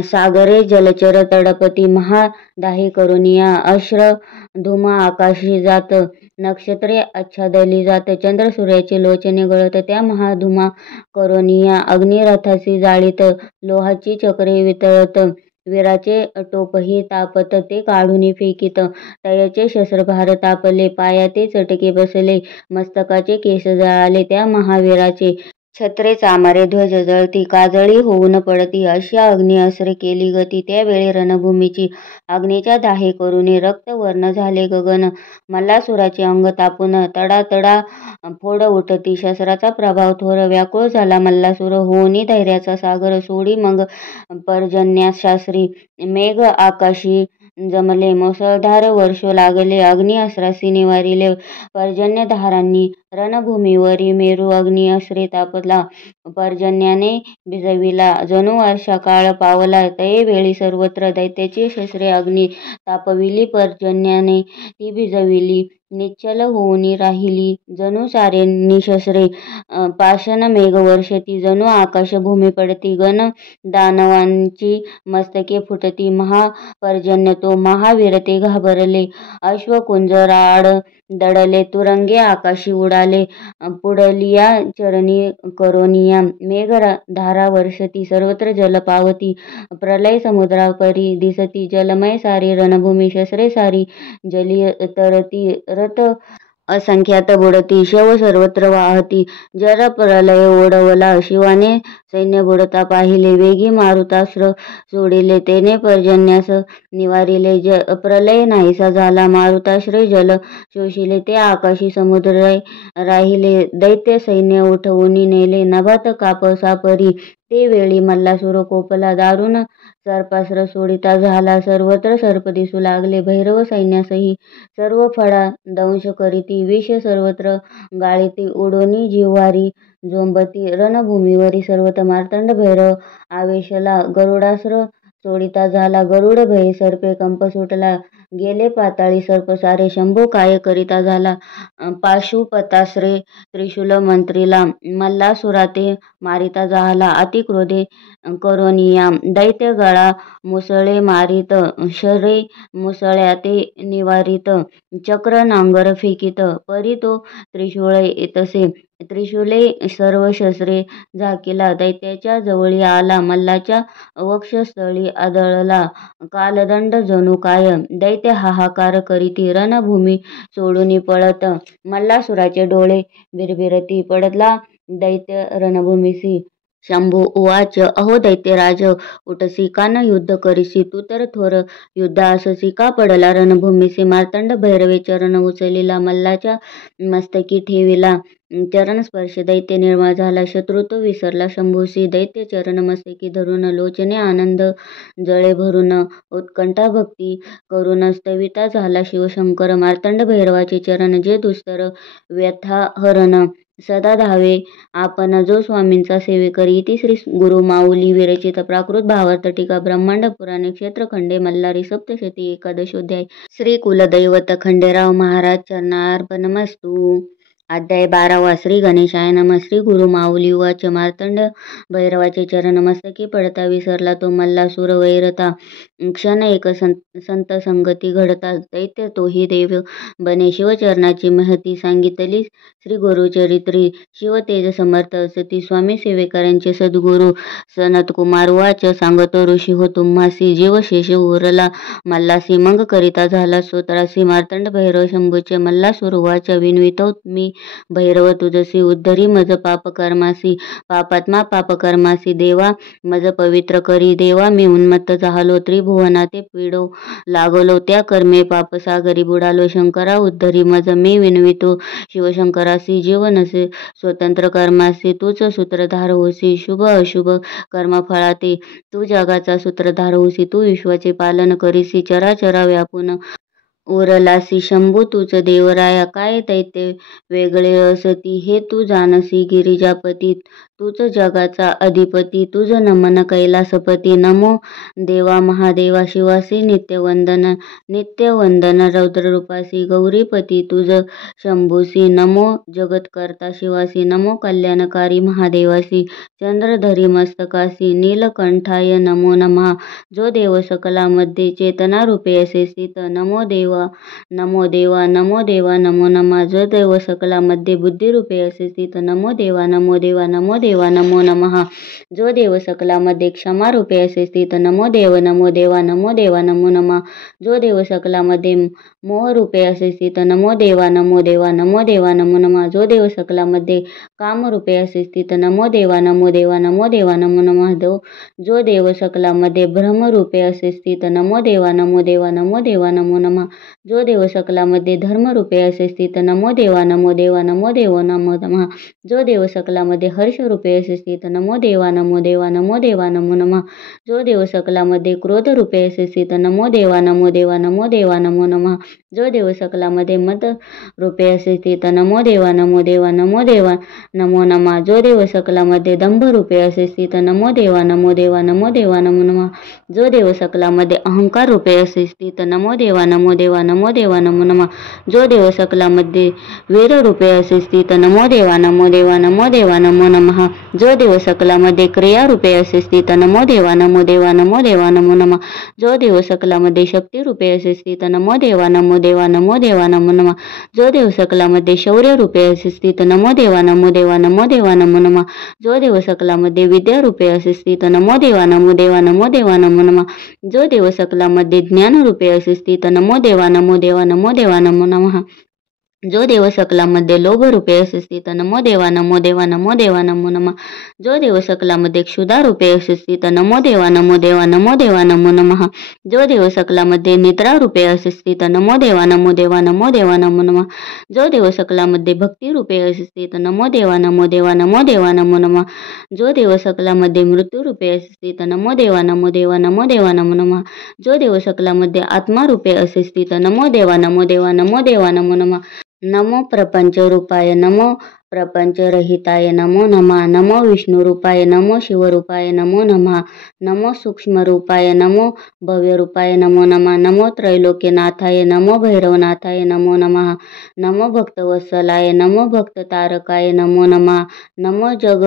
सागरे जलचर तडपती महादाही करुनिया अश्र धुमा आकाशी जात नक्षत्रे आच्छादली जात चंद्र सूर्याचे लोचने गळत त्या महाधुमा करोनिया अग्निरथासी जाळीत लोहाची चक्रे वितळत वीराचे टोपही तापत ते काढून फेकीत तयाचे शस्त्रभार तापले पाया ते चटके बसले मस्तकाचे केस जळाले त्या महावीराचे छत्रे चामरे ध्वज जळती काजळी होऊन पडती अशी अग्नी अस्रे केली गती त्यावेळी रणभूमीची अग्नीच्या दाहे करुनी रक्तवर्ण झाले गगन मल्लासुराचे अंग तापून तडातडा फोड उठती शस्त्राचा प्रभाव थोर व्याकुळ झाला मल्लासुर होऊनी धैर्याचा सागर सोडी मग पर्जन्याशास्त्री मेघ आकाशी जमले. मुसळधार वर्षो लागले. अग्नी अस्त्रासी निवारिले. पर्जन्यधारांनी रणभूमीवरी मेरू अग्नी अस्त्रे तापला. पर्जन्याने भिजविला. जणू वर्षाकाळ पावला. तये वेळी सर्वत्र दैत्याची शस्त्रे अग्नी तापविली. पर्जन्याने ती भिजविली. निश्चल होऊन राहिली. जणू सारे निशस्त्रे. पाषाण मेघ वर्षती. जणू आकाश भूमी पडती. गण दानवांची मस्तके फुटती. महापर्जन्य तो महावीर ते घाबरले. अश्वकुंजराड दडले. तुरंगे आकाशी उडाले. पुढलिया चरणी करोनिया. मेघ धारा वर्षती. सर्वत्र जल पावती. प्रलय समुद्रापरी दिसती. जलमय सारी रणभूमी. शस्त्रे सारी जली तरती. रथ असंख्यात बुडती. शव सर्वत्र वाहती. जर प्रलय ओढवला. शिवाने सैन्य बुडता पाहिले. वेगी मारुतास्त्र सोडिले. तेने पर्जन्यास निवारिले. प्रलय नाहीसा झाला. मारुतास्त्रे जल शोषिले. ते आकाशी समुद्र राहिले. दैत्य सैन्य उठवून नेले. नभात कापसा परी. ते वेळी मल्लासुर कोपला. दारुण सर्पास्त्र सोडिता झाला. सर्वत्र सर्प दिसू लागले. भैरव सैन्यासही सर्व फडा दंश करीती. विष सर्वत्र गाळीती. उडोनी जिव्हारी जोंबती. रणभूमीवरी सर्वत्र मार्तंड भैरव आवेशला. गरुडास्त्र सोडिता झाला. गरुड भये सर्पे कंप सुटला. गेले पाताळी सर्प सारे. शंभू काय करिता झाला. पाशुपतास्त्रे त्रिशूल मंत्रिला. मल्लासुरा ते मारिता झाला. अतिक्रोधे करोनिया. दैत्य गळा मुसळे मारित. शरे मुसळ्या ते निवारित. चक्र नांगर फेकित. परी तो त्रिशूळ तसे. त्रिशूले सर्व शस्त्रे झाकिला. दैत्याच्या जवळी आला. मल्लाच्या वक्षस्थळी आदळला. कालदंड जणू काय. दैत्य हाहाकार करीती. रणभूमी सोडून पळत. मल्लासुराचे डोळे बिरबिरती. पडला दैत्य रणभूमीसी. शंभू उवाच अहो दैत्यराज उठसी का न युद्ध करीसी. तू तर थोर युद्धाससी का पडला रणभूमीसी. मार्तंड भैरवे चरण उचलिला. मल्लाच्या मस्तकी ठेविला. चरण स्पर्श दैत्य निर्मळ झाला. शत्रुत्व विसरला शंभूसी. दैत्य चरण मस्तकी धरून. लोचने आनंद जळे भरून. उत्कंठा भक्ती करून स्तविता झाला शिवशंकर. मार्तंड भैरवाचे चरण जे दुस्तर व्यथा हरण. सदा धावे आपण जो स्वामींचा सेवेकरी. इति श्री गुरु माऊली विरचित प्राकृत भावार्थ टीका ब्रह्मांड पुराणे क्षेत्रखंडे मल्हारी सप्तशती एकादशोध्याय. श्री कुलदैवत खंडेराव महाराज चरणार्पणमस्तु. अध्याय 12. श्री गणेशाय नमः. श्री गुरु माऊली उवाच मार्तंड भैरवाचे चरण मस्तकी पडता विसरला तो मल्लासुर वैरता. क्षण एक संत संगती घडता. दैत्य तोही देव बने. शिवचरणाची महती सांगितली श्री गुरुचरित्री. शिवतेज समर्थ असती स्वामी सेवेकरांचे सद्गुरु. सनतकुमार उवाच सांगतो ऋषी हो तुम्हासी. जीव शेष उरला मल्लासी. मग करिता झाला स्तोत्रासी. मार्तंड भैरव शंभूचे मल्लासुर उवाच विनवितो मी भैरव तुझसी. उद्धरी मज पापकर्मासी. पापात्मा पापकर्मासी. देवा मज पवित्र करी. देवा मी उन्मत्त झालो. त्रिभुवना ते पिडो लागलो. त्या कर्मे पापसागरी बुडालो. शंकरा उद्धरी मज मी विनवितो शिवशंकरासी. जीव नसे स्वतंत्र कर्मासी. तूच सूत्रधार होसी. शुभ अशुभ कर्मफळाते तू जगाचा सूत्रधार होसी. तू विश्वाचे पालन करीसी. चराचरा व्यापून उरलासी. शंभू तूच देवराया. काय दैत्य वेगळे असती हे तू जानसी. गिरिजापती तूच जगाचा अधिपती. तुझ नमन कैलासपती. नमो देवा महादेवा शिवासी. नित्यवंदन नित्यवंदन रौद्ररूपासी. गौरीपती तुझ शंभूसी. नमो जगत्कर्ता शिवासी. नमो कल्याणकारी महादेवासी. चंद्रधरी मस्तकासी. नीलकंठाय नमो नमः. जो देव सकलामध्ये चेतनारूपे असे स्थित. नमो देवा नमो देवा नमो देवा नमो नमः. जो देव सकलामध्ये बुद्धिरूपे असे स्थित. नमो देवा नमो देवा नमो देवा नमो नमः. जो देव सकलामध्ये क्षमारूपे असे स्थित. नमो देव नमो देवा नमो देवा नमो नमः. जो देव सकलामध्ये मोहरूपे असे स्थित. नमो देवा नमो देवा नमो देवा नमो नमः. जो देव सकलामध्ये कामरूपे असे स्थित. नमो देवा नमो देवा नमो देवा नमो नमः. जो देव सकलामध्ये भ्रमरूपे असे स्थित. नमो देवा नमो देवा नमो देवा नमो नमः. जो देव सकलामध्ये धर्मरूपे असे स्थित. नमो देवा नमो देवा नमो देवा नमो नमः. जो देव सकलामध्ये हर्षरूपे रूपे असे स्थित नमो देवा नमो देवा नमो देवा नमो नमः. जो देव सकलामध्ये क्रोध रूपे असे स्थित नमो देवा नमो देवा नमो देवा नमो नमः. जो देव सकलामध्ये मद रूपे असे स्थित नमो देवा नमो देवा नमो देवा नमो नमः. जो देव सकलामध्ये दंभ रूपे असे स्थित नमो देवा नमो देवा नमो देवा नमो नमः. जो देव सकलामध्ये अहंकार रूपे असे स्थित नमो देवा नमो देवा नमो देवा नमो नमः. जो देव सकलामध्ये वीर रूपे असे स्थित नमो देवा नमो देवा नमो देवा नमो नमः. जो देव सकलामध्ये क्रिया रूपे असे स्थित नमो देवा नमो देवा नमो देवा नमो नमः. जो देव सकलामध्ये शक्ती रूपे असे स्थित नमो देवा नमो देवा नमो देवा नमो नमः. जो देव सकलामध्ये शौर्य रूपे असे स्थित नमो देवा नमो देवा नमो देवा नमो नमः. जो देव सकलामध्ये विद्या रूपे असे स्थित नमो देवा नमो देवा नमो देवा नमो नमः. जो देव सकलामध्ये ज्ञान रूपे असे स्थित नमो देवा नमो देवा नमो देवा नमो नमः. जो देव सकलामध्ये लोभ रूपे असे स्थित नमो देवा नमो देवा नमो देवा नमो नमः. जो देव सकलामध्ये क्षुधा रूपे असे स्थित नमो देवा नमो देवा नमो देवा नमो नमः. जो देव सकलामध्ये निद्रा रूपे असे स्थित नमो देवा नमो देवा नमो देवा नमो नमः. जो देव सकलामध्ये भक्ती रूपे असे स्थित नमो देवा नमो देवा नमो देवा नमो नमः. जो देव सकलामध्ये मृत्यू रूपे असे स्थित नमो देवा नमो देवा नमो देवा नमो नमः. जो देव सकलामध्ये आत्मा रूपे असे स्थित नमो देवा नमो देवा नमो देवा नमो नमः. नमो प्रपंच रूपाय नमो प्रपंचरहिताय नमो नमः. नमो विष्णुरूपाय नमो शिवरूपाय नमो नमः. नमो सूक्ष्मरूपाय नमो भव्यरूपाय नमो नमः. नमो त्रैलोक्यनाथाय नमो भैरवनाथाय नमो नमः. नमो भक्तवत्सलाय नमो भक्ततारकाय नमो नमः. नमो जग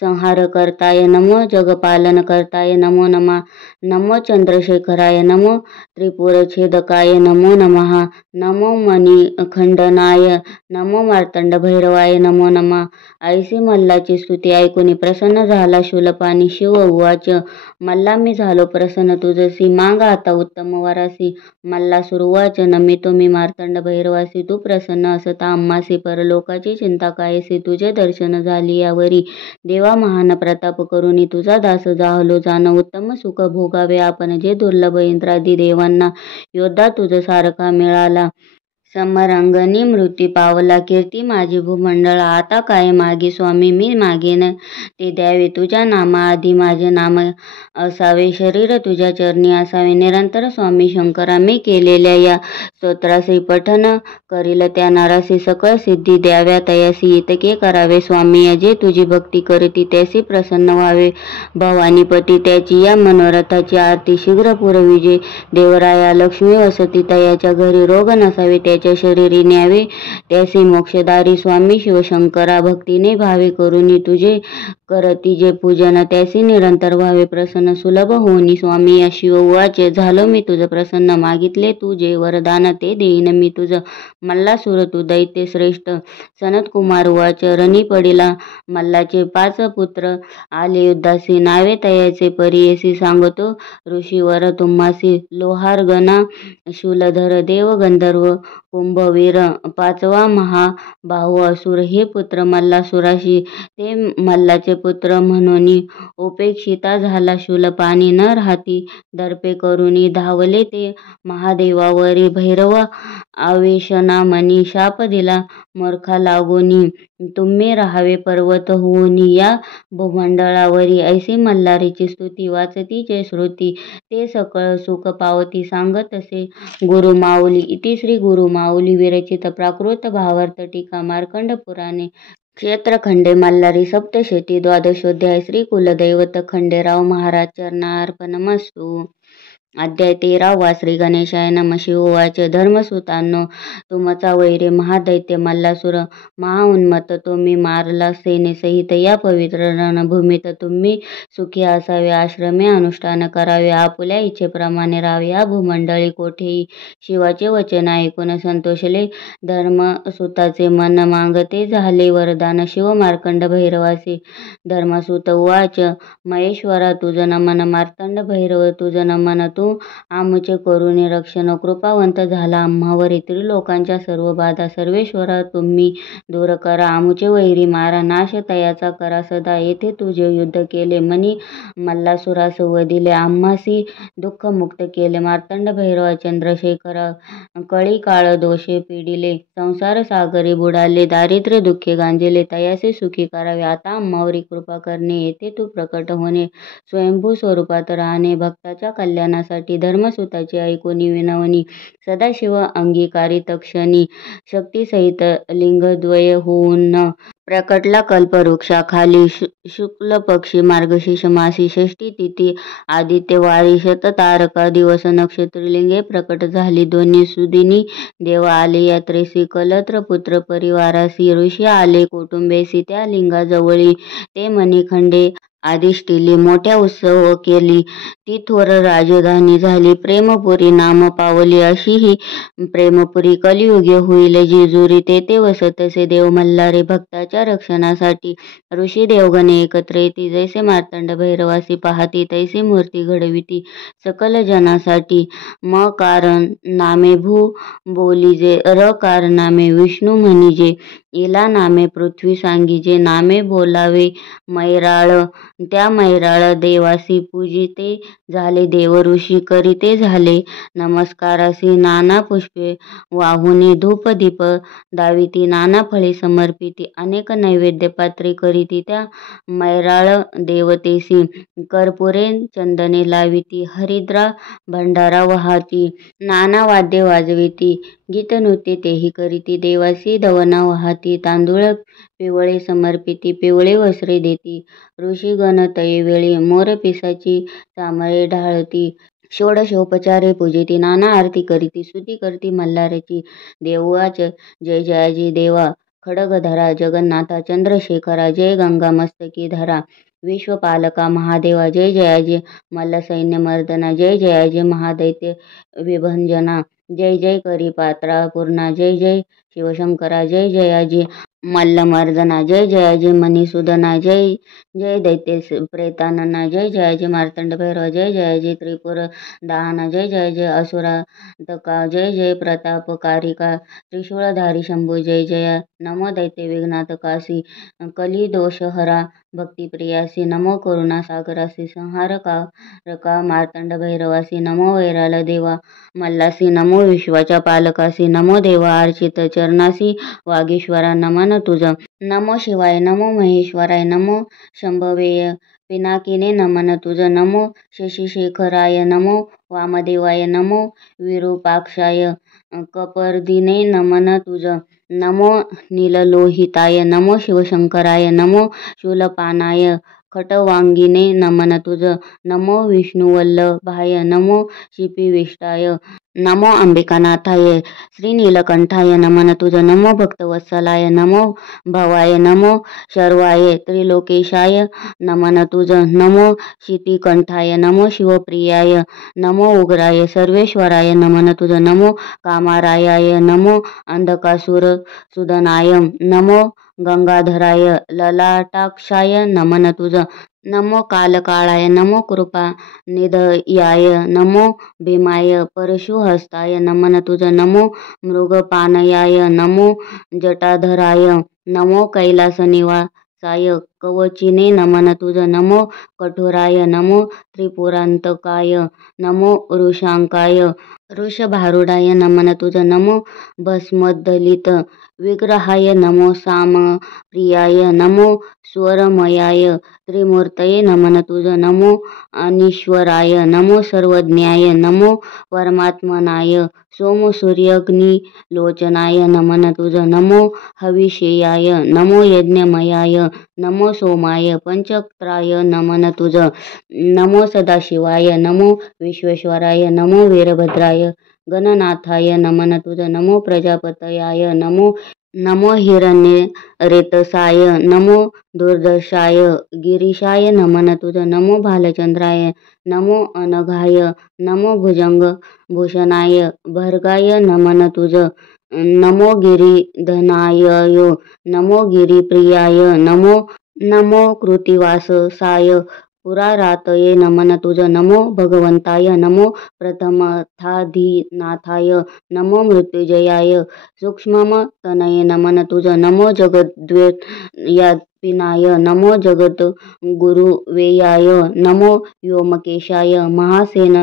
संहारकर्ताय नमो जगपालनकर्ताय नमो नमः. नमो चंद्रशेखराय नमो त्रिपुरछेदकाय नमो नमः. नमो मणिखंडनाय नमो मार्तंड भैरवाय नमो नमः. ऐसी मल्लाची स्तुती ऐकून प्रसन्न झाला शूलपाणी. शिव उवाच मल्ला मी झालो प्रसन्न तुझसी. माग आता उत्तम वरासी. मल्लासूर उवाच नमितो मी मार्तंड भैरवासी. तू प्रसन्न असता आम्हासी. परलोकाची चिंता कायसी. तुझे दर्शन झाली यावरी. देवा महान प्रताप करुणी. तुझा दास जाहलो जाण. उत्तम सुख भोगावे आपण. जे दुर्लभ इंद्रादी देवांना. योद्धा तुझ सारखा मिळाला. समरांगणी मृत्यू पावला. कीर्ती माझी भूमंडळ. आता काय मागे स्वामी मी मागेन ते द्यावे. तुझ्या नामा आधी माझे नाम असावे. शरीर तुझ्या चरणी असावे. निरंतर स्वामी शंकरा मी केलेल्या या स्तोत्रासी पठन करील त्या नरासी. सकळ सिद्धी द्याव्या तयासी. इतके करावे स्वामी जे तुझी भक्ती करती त्यासी प्रसन्न व्हावे. भवानीपती त्याची या मनोरथाची आरती शीघ्र पुरविजे. देवराया लक्ष्मी वसती तयाच्या घरी. रोग नसावे त्याच्या शरीरी न्यावे. त्यासी मोक्षदारी स्वामी शिवशंकरा. भक्तीने भावे करुणी तुझे करती जे पूजन. त्यासी निरंतर भावे प्रसन्न. सुलभ होनी स्वामी शिव उवाच झालो मी तुझ प्रसन्न. मागितले तू जे वरदान ते देईन मी तुझ. मल्लासूर तू दैत्य श्रेष्ठ. सनत कुमार उवाच रणी पडिला मल्लाचे 5 पुत्र आले युद्धासी. नावे तयाचे परियसी सांगतो ऋषीवर तुम्हासी. लोहार गणा शूलधर देव गंधर्व कुंभवीर. 5वा महाबाहू असुर. हे पुत्र मल्लासुराशी. ते मल्लाचे पुत्र म्हणून उपेक्षिता झाला शूलपाणी. न राहती दर्पे करुणी. धावले ते महादेवावरी. भैरव आवेशनामनी. शाप दिला मूर्खा लागोनी. तुम्ही राहावे पर्वत होऊनी या भूमंडळावरी. ऐसी मल्हारीची स्तुती वाचती जे श्रुती. ते सकळ सुख पावती सांगतसे गुरुमाऊली. इति श्री गुरुमाऊली विरचित प्राकृत भावार्थ टीका मार्कंड पुराणे क्षेत्रखंडे मल्हारी सप्तशती. द्वादशोध्याय. श्री कुलदैवत खंडेराव महाराज चरणार्पणमस्तु. अध्याय 13वा. श्री गणेशाय नमः. शिव उवाच धर्मसुतांनो तुमचा वैरी महादैत्य मल्लासूर महाउन्मत्त तो मी मारला सेनेसहित. या पवित्र रणभूमीत तुम्ही सुखी असावे. आश्रमे अनुष्ठान करावे. आपुल्या इच्छेप्रमाणे राहावे. या भूमंडळी कोठेही. शिवाचे वचन ऐकून संतोषले धर्मसुताचे मन. मागते झाले वरदान शिव मार्कंड भैरवासी. धर्मसुत उवाच महेश्वरा तुझ नमन. मार्तंड भैरव तुझ नमन. तू आमचे करुणे रक्षण कृपावंत झाला आम्हावर. त्रिलोकांच्या सर्व बाधा सर्वेश्वरा तुम्ही दूर करा. आमुचे वैरी मारा नाश तयाचा करा सदा. येथे तुझे युद्ध केले मनी मल्लासुरास वदिले. आम्हासी दुःख मुक्त केले मार्तंड भैरवा चंद्रशेखरा. कळी काळ दोषे पीडिले संसार सागरी बुडाले. दारिद्र्य दुःखे गांजिले तयासे सुखी करावे. आता आम्हावरी कृपा करणे येथे तू प्रकट होणे. स्वयंभू स्वरूपात राहणे भक्ताच्या कल्याणासाठी. धर्मसुताची ऐकोनी विनवणी सदाशिव अंगीकारित क्षणी. शक्तिसहित लिंगद्वय होऊन प्रकटला कल्पवृक्षाखाली. शुक्ल पक्षी मार्गशीर्ष मासी षष्ठी तिथी आदित्य वारी. शततारका दिवस नक्षत्री लिंगे प्रकट झाली. दोन्ही सुदिनी देव आले यात्रेसी. कलत्र पुत्र परिवारासी. ऋषी आले कुटुंबेसी त्या लिंगाजवळी. ते मणिखंडे अधिष्ठिली मोठ्या उत्सव केली. ती थोर राजधानी झाली. प्रेमपुरी नाम पावली. अशी ही प्रेमपुरी कलियुगे होईल जेजुरी. तेथे वसतसे देव मल्हारी. भक्ताच्या रक्षणासाठी ऋषी देवगणे एकत्र येती. जैसे मार्तंड भैरवासी पाहती तैसी मूर्ती घडविती सकल जनासाठी. म कारण नामे भू बोलिजे. र कार नामे विष्णू म्हणिजे. इला नामे पृथ्वी सांगिजे. नामे बोलावे मैराळ. त्या मैराळ देवासी पूजिते झाले देव ऋषी. करीते झाले नमस्कारासी. नाना पुष्पे वाहुनी धूप दीप दाविती. नाना फळे समर्पिती. अनेक नैवेद्य पात्रे करीती त्या मैराळ देवतेसी. कर्पुरे चंदने लाविती. हरिद्रा भंडारा वहाती. नाना वाद्ये वाजविती. गीत नृत्य तेही करीती. देवासी दवना वाहती. तांदूळ पिवळे समर्पिती. पिवळे वस्त्रे देती. ऋषीगण तये वेळी मोरपिसाची चामरे ढाळती. षोडशोपचारे पूजिती. नाना आरती करीती. स्तुती करती मल्हाराची. देवाच जय जयाजी देवा खडगधरा. जगन्नाथा चंद्रशेखरा. जय गंगा मस्तकी धरा. विश्वपालका महादेवा. जय जयाजी मल्लसैन्य मर्दना. जय जयाजी महादैत्य विभंजना. जय जय करी पात्रा पूर्णा. जय जय शिवशंकरा. जय जयाजी मल्लमर्दना. जय जयाजी मणिसूदना. जय जय दैत्य प्रेतानना. जय जयाजी मार्तंड भैरव. जय जयाजी त्रिपुर दाहना. जय जय असुरांतका. जय जय प्रतापकारिका त्रिशूळधारी शंभू. जय जय नमो दैत्य विघ्नातकासी. कली दोषहरा भक्तिप्रियासी. नमो करुणा सागरासी. संहारकारका मार्तंड भैरवासी. नमो वैराळ देवा मल्लासी. नमो विश्वाच्या पालकासी. नमो देवा अर्चित चरणासी. वागीश्वरा नमन तुझ. नमो शिवाय. नमो महेश्वराय. नमो शंभवे पिनाकिने नमन तुझ. नमो शशिशेखराय. नमो वामदेवाय. नमो विरूपाक्षाय. कपर्दिने नमन तुझ. नमो नीललोहिताय. नमो शिवशंकराय. नमो शूलपानाय. खटवांगिने नमन तुझ. नमो विष्णुवल्लभाय. नमो शिपिविष्टाय. नमो अंबिकानाथाय. श्रीनीलकंठाय नमन तुझ. नमो भक्तवत्सलाय. नमो भवाय. नमो शर्वाय. त्रिलोकेशाय नमन तुझ. नमो शितिकंठाय. नमो शिवप्रियाय. नमो उग्राय. सर्वेश्वराय नमन तुझ. नमो कामारायाय. नमो अंधकासुर सुदनाय. नमो गंगाधराय. ललाटाक्षाय नमन तुझ. नमो कालकाळाय. नमो कृपा निधयाय. नमो भीमाय. परशुहस्ताय नमन तुझ. नमो मृगपानयाय. नमो जटाधराय. नमो कैलासनिवासाय. कवचिने नमन तुझ. नमो कठोराय. नमो त्रिपुरांतकाय. नमो वृषांकाय. वृषभारूढाय नमन तुझ. नमो भस्मदलित विग्रहाय. नमो सामप्रियाय. नमो स्वरमयाय. त्रिमूर्तये नमन तुझ. नमो अनीश्वराय. नमो सर्वज्ञाय. नमो परमात्मनाय. सोमसूर्यग्निलोचनाय नमन तुझ. नमो हविषेयाय. नमो यज्ञमयाय. नमो सोमाय. पंचक्राय नमन तुझ. नमो सदाशिवाय. नमो विश्वेश्वराय. नमो वीरभद्राय. गणनाथाय नमन तुझ. नमो प्रजापतयाय. नमो हिरण्यरेतसाय. नमो दुर्धर्षाय. गिरीशाय नमन तुझ. नमो भालचंद्राय. नमो अनघाय. नमो भुजंगभूषणाय. भर्गाय नमन तुझ. नमो गिरिधनाय. नमो गिरिप्रियाय. नमो कृत्तिवासाय. पुरारातये नमन तुझ नमो भगवंताय नमो प्रथमथाधिनाथाय नमो मृत्युंजयाय सूक्ष्मम तनये नमन तुझ नमो जगद्व्यापिनाय नमो जगत गुरुवेयाय नमो व्योमकेशाय महासेन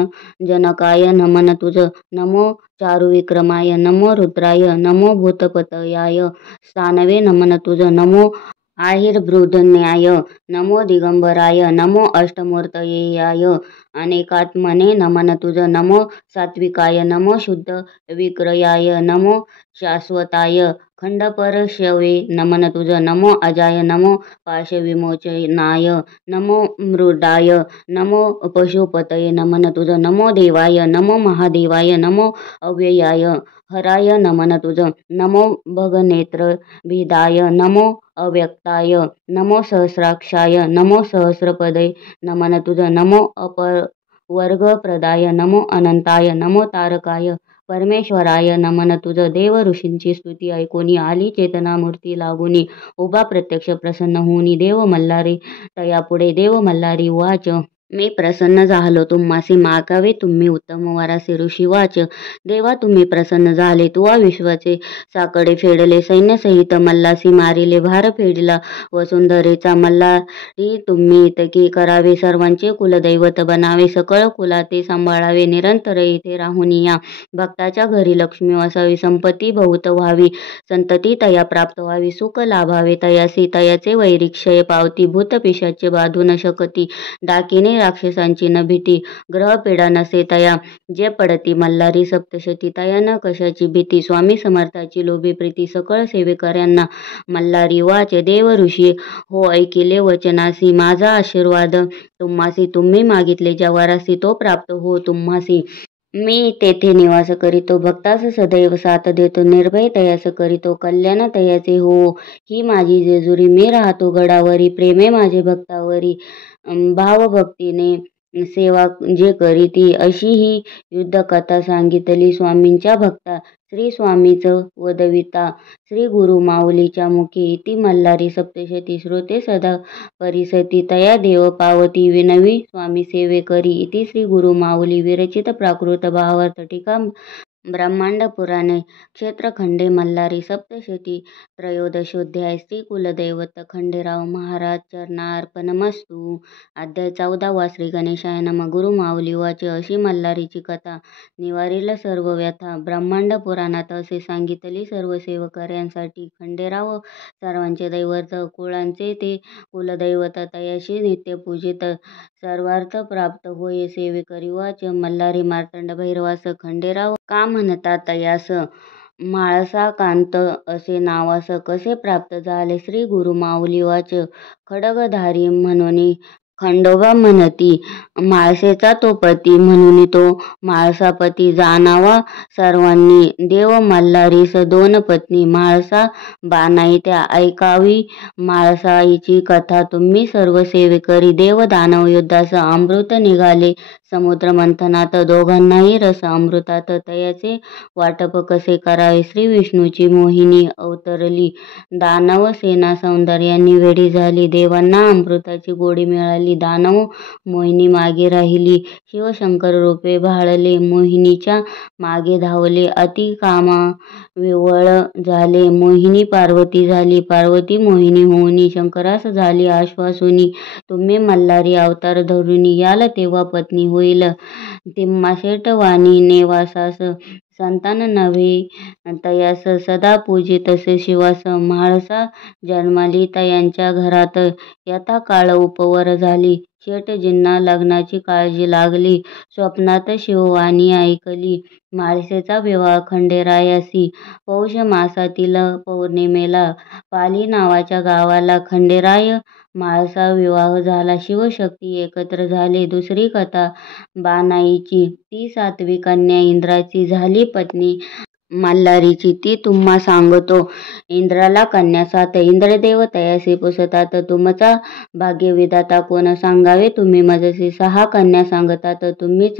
जनकाय नमन तुझ नमो चारुविक्रमाय नमो रुद्राय नमो भूतपतयाय स्थानवे नमन तुझ नमो आहिर्बृधन्याय नमो दिगंबराय नमो अष्टमूर्तयेयाय अनेकात्मने नमन तुझ नमो सात्विकाय नमो शुद्ध विक्रयाय नमो शाश्वताय खंडपरशवे नमन तुझ नमो अजाय नमो पाशविमोचनाय नमो मृडाय नमो पशुपतये नमन तुझ नमो देवाय नमो महादेवाय नमो अव्ययाय हराय नमन तुझ नमो भगनेत्रभिदाय नमो अव्यक्ताय नमो सहस्राक्षाय नमो सहस्रपदे नमन तुझ नमो अपवर्गप्रदाय नमो अनंताय नमो तारकाय परमेश्वराय नमन तुझ देव ऋषींची स्तुती ऐकूनी आली चेतनामूर्ती लागुनी उभा प्रत्यक्ष प्रसन्न होऊनी देव मल्हारी तयापुढे देव मल्हारी वाच मी प्रसन्न झालो तुम्हासी मागावे तुम्ही उत्तम वारासी ऋषी वाच देवा तुम्ही प्रसन्न झाले तुवा विश्वाचे साकडे फेडले सैन्यसहित मल्लासी मारिले भार फेडला वसुंधरेचा मल्हारी तुम्ही इतकी करावे सर्वांचे कुलदैवत बनावे सकळ कुलाते सांभाळावे निरंतर इथे राहून या भक्ताच्या घरी लक्ष्मी वसावी संपत्ती बहुत व्हावी संतती तया प्राप्त व्हावी सुख लाभावे तयासी तयाचे वैरिक्षय पावती भूत पिशाचे बाधू न शकती डाकिने राक्षसांची न भीती ग्रहपीडा नसे तया जे पडती मल्हारी सप्तशती तया न कशाची भीती स्वामी समर्थाची लोभी प्रीती सकळ सेवेकऱ्यांना मल्हारी वाच देव ऋषी हो ऐकिले वचनासी माझा आशीर्वाद तुम्हासी तुम्ही मागितले ज्या वरासी तो प्राप्त हो तुम्हासी मी तेथे निवास करीतो भक्तास सदैव साथ देतो निर्भय तयास करीतो कल्याण तयाचे हो ही माझी जेजुरी मी राहतो गडावरी प्रेमे माझे भक्तावरी भावभक्तीने सेवा जे करीती अशी ही युद्धकथा सांगितली स्वामींच्या भक्ता श्री स्वामीच वदविता श्री गुरु माऊलीच्या मुखी इति मल्हारी सप्तशती श्रोते सदा परिसती तया देव पावती विनवी स्वामी सेवे करी इति श्री गुरु माऊली विरचित प्राकृत भावार्थ टीका ब्रह्मांड पुराणे क्षेत्रखंडे मल्हारी सप्तशती त्रयोदशोध्याय श्री कुलदैवत खंडेराव महाराज चरणार्पणमस्तु अध्याय 14 श्री गणेशाय नमः गुरु माऊली वाच अशी मल्हारीची कथा निवारील सर्व व्यथा ब्रह्मांड पुराणात असे सांगितले सर्व सेवकऱ्यांसाठी खंडेराव सर्वांचे दैवत कुळांचे ते कुलदैवत तयाशी नित्य पूजित सर्वार्थ प्राप्त होय सेवेकरी वाच मल्हारी मार्तंड भैरवास खंडेराव का म्हणतात तयास माळसाकांत असे नावास कसे प्राप्त झाले श्री गुरु माऊली वाच खडगधारी म्हणून खंडोबा म्हणती माळसेचा तो पती म्हणून तो माळसापती जाणावा सर्वांनी देव मल्हारीस दोन पत्नी म्हाळसा बानाई त्या ऐकावी म्हाळसाईची कथा तुम्ही सर्व सेवेकरी देव दानव युद्धास अमृत निघाले समुद्र मंथनात दोघांनाही रस अमृतात तयाचे वाटप कसे करावे श्री विष्णूची मोहिनी अवतरली दानव सेना सौंदर्याने वेडी झाली देवांना अमृताची गोडी मिळाली दानव मोहिनी मागे राहिली शिवशंकर रूपे भाळले मोहिनीच्या मागे धावले अति कामा विवळ झाले मोहिनी पार्वती झाली पार्वती मोहिनी होऊनी शंकरास झाली आश्वासुनी तुम्ही मल्हारी अवतार धरुनी याल तेव्हा पत्नी होईल तिम्माशेट वाणी नेवासास संतान नव्हे तयास सदा पूजितसे शिवास म्हाळसा जन्माली तयांच्या घरात यथा काळ उपवर झाली शेटजींना लग्नाची काळजी लागली स्वप्नात शिववाणी ऐकली म्हाळसेचा विवाह खंडेरायासी पौष मासातील पौर्णिमेला पाली नावाच्या गावाला खंडेराय म्हाळसा विवाह झाला शिवशक्ती एकत्र झाले दुसरी कथा बानाईची ती सातवी कन्या इंद्राची झाली पत्नी मल्हारीची ती तुम्हा सांगतो. इंद्राला कन्या सात इंद्रदेव तयासी पुसतात. तुमचा भाग्यविधाता कोण सांगावे तुम्ही मजसी. सहा कन्या सांगतात तुम्हीच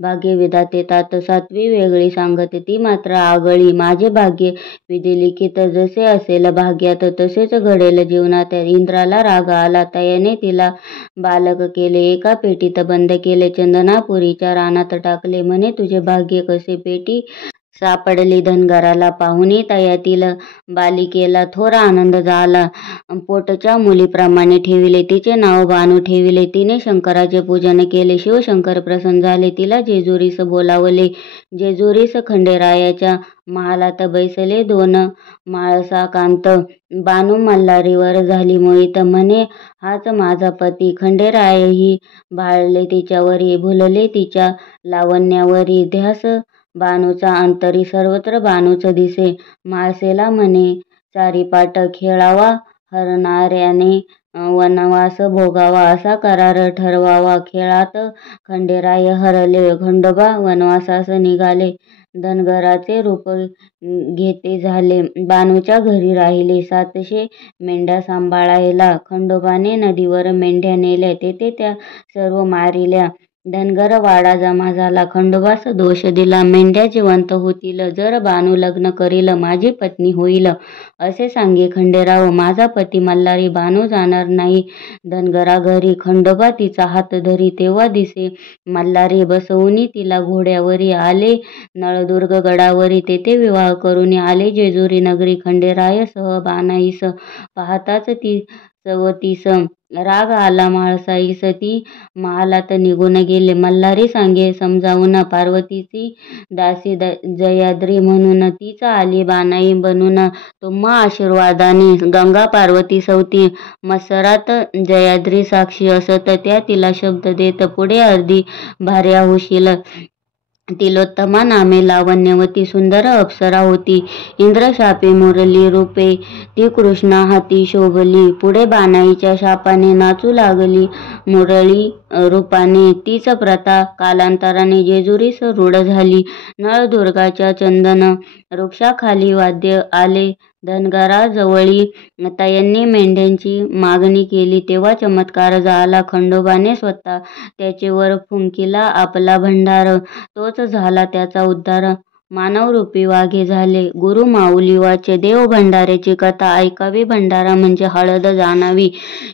भाग्यविधाते तात. सातवी वेगळी सांगते ती मात्र आगळी. माझे भाग्य विधी लिखित जसे असेल भाग्यात तसेच घडेल जीवनात. इंद्राला राग आला तयाने तिला बालक केले. एका पेटीत बंद केले. चंदनापुरीच्या रानात टाकले. म्हणे तुझे भाग्य कसे. पेटी सापडली धनगराला. पाहुणी तयातील बालिकेला थोर आनंद झाला. पोटच्या मुलीप्रमाणे ठेविले. तिचे नाव भानू ठेविले. तिने शंकराचे पूजन केले. शिवशंकर प्रसन्न झाले. तिला जेजुरीस बोलावले. जेजुरीस खंडेरायाच्या महालात बैसले. दोन माळसाकांत बानू मल्हारीवर झाली मोहित. म्हणे हाच माझा पती. खंडेरायही भाळले तिच्यावरी. भुलले तिच्या लावण्यावरी. ध्यास बानूचा अंतरी सर्वत्र बानूच दिसे. माळसेला म्हणे चारीपाट खेळावा. हरणाऱ्याने वनवास भोगावा. असा करार ठरवावा. खेळात खंडेराय हरले. खंडोबा वनवासास निघाले. धनगराचे रूप घेते झाले. बानूच्या घरी राहिले. 700 मेंढ्या सांभाळायला. खंडोबाने नदीवर मेंढ्या नेल्या. तेथे त्या सर्व मारिल्या. धनगर वाडा जमा झाला. खंडोबास दोष दिला. मेंढ्या जिवंत होतील जर बानू लग्न करील. माझी पत्नी होईल असे सांगे खंडेराव. माझा पती मल्हारी बानू जाणार नाही धनगरा घरी. खंडोबा तिचा हात धरी. तेव्हा दिसे मल्हारी बसवूनी तिला घोड्यावरी. आले नळदुर्ग गडावरी. तेथे विवाह करून आले जेजुरी नगरी. खंडेराय सह बानाईस. पाहताच ती 34 राग आला म्हाळसाईस. ती महालात निघून गेले. मल्हारी सांगे समजावून पार्वतीची दासी जयाद्री म्हणून. तीच आली बानाई बनून. तुम्हा आशीर्वादाने गंगा पार्वती सवती. मत्सरात जयाद्री साक्षी असत. त्या तिला शब्द देत पुढे अर्धी भार्या होशील. तिलोत्तमा नामे लावण्यवती. सुंदर अप्सरा होती. इंद्रशापे मुरली रूपे. ती कृष्णा हाती शोभली. पुढे बानाईच्या शापाने नाचू लागली मुरळी रूपाने. तीच प्रथा कालांतराने जेजुरीस रूढ झाली. नळदुर्गाच्या चंदन वृक्षाखाली वाद्य आले धनगराजवळी. तयांनी मेंढ्यांची मागणी केली. तेव्हा चमत्कार झाला. खंडोबाने स्वतः त्याचेवर फुंकिला आपला भंडार. तोच झाला त्याचा उद्धार. मानवरूपी वाघे झाले. गुरु माऊली वाचे. देव भंडाऱ्याची कथा ऐकावी. भंडारा म्हणजे हळद जाणावी.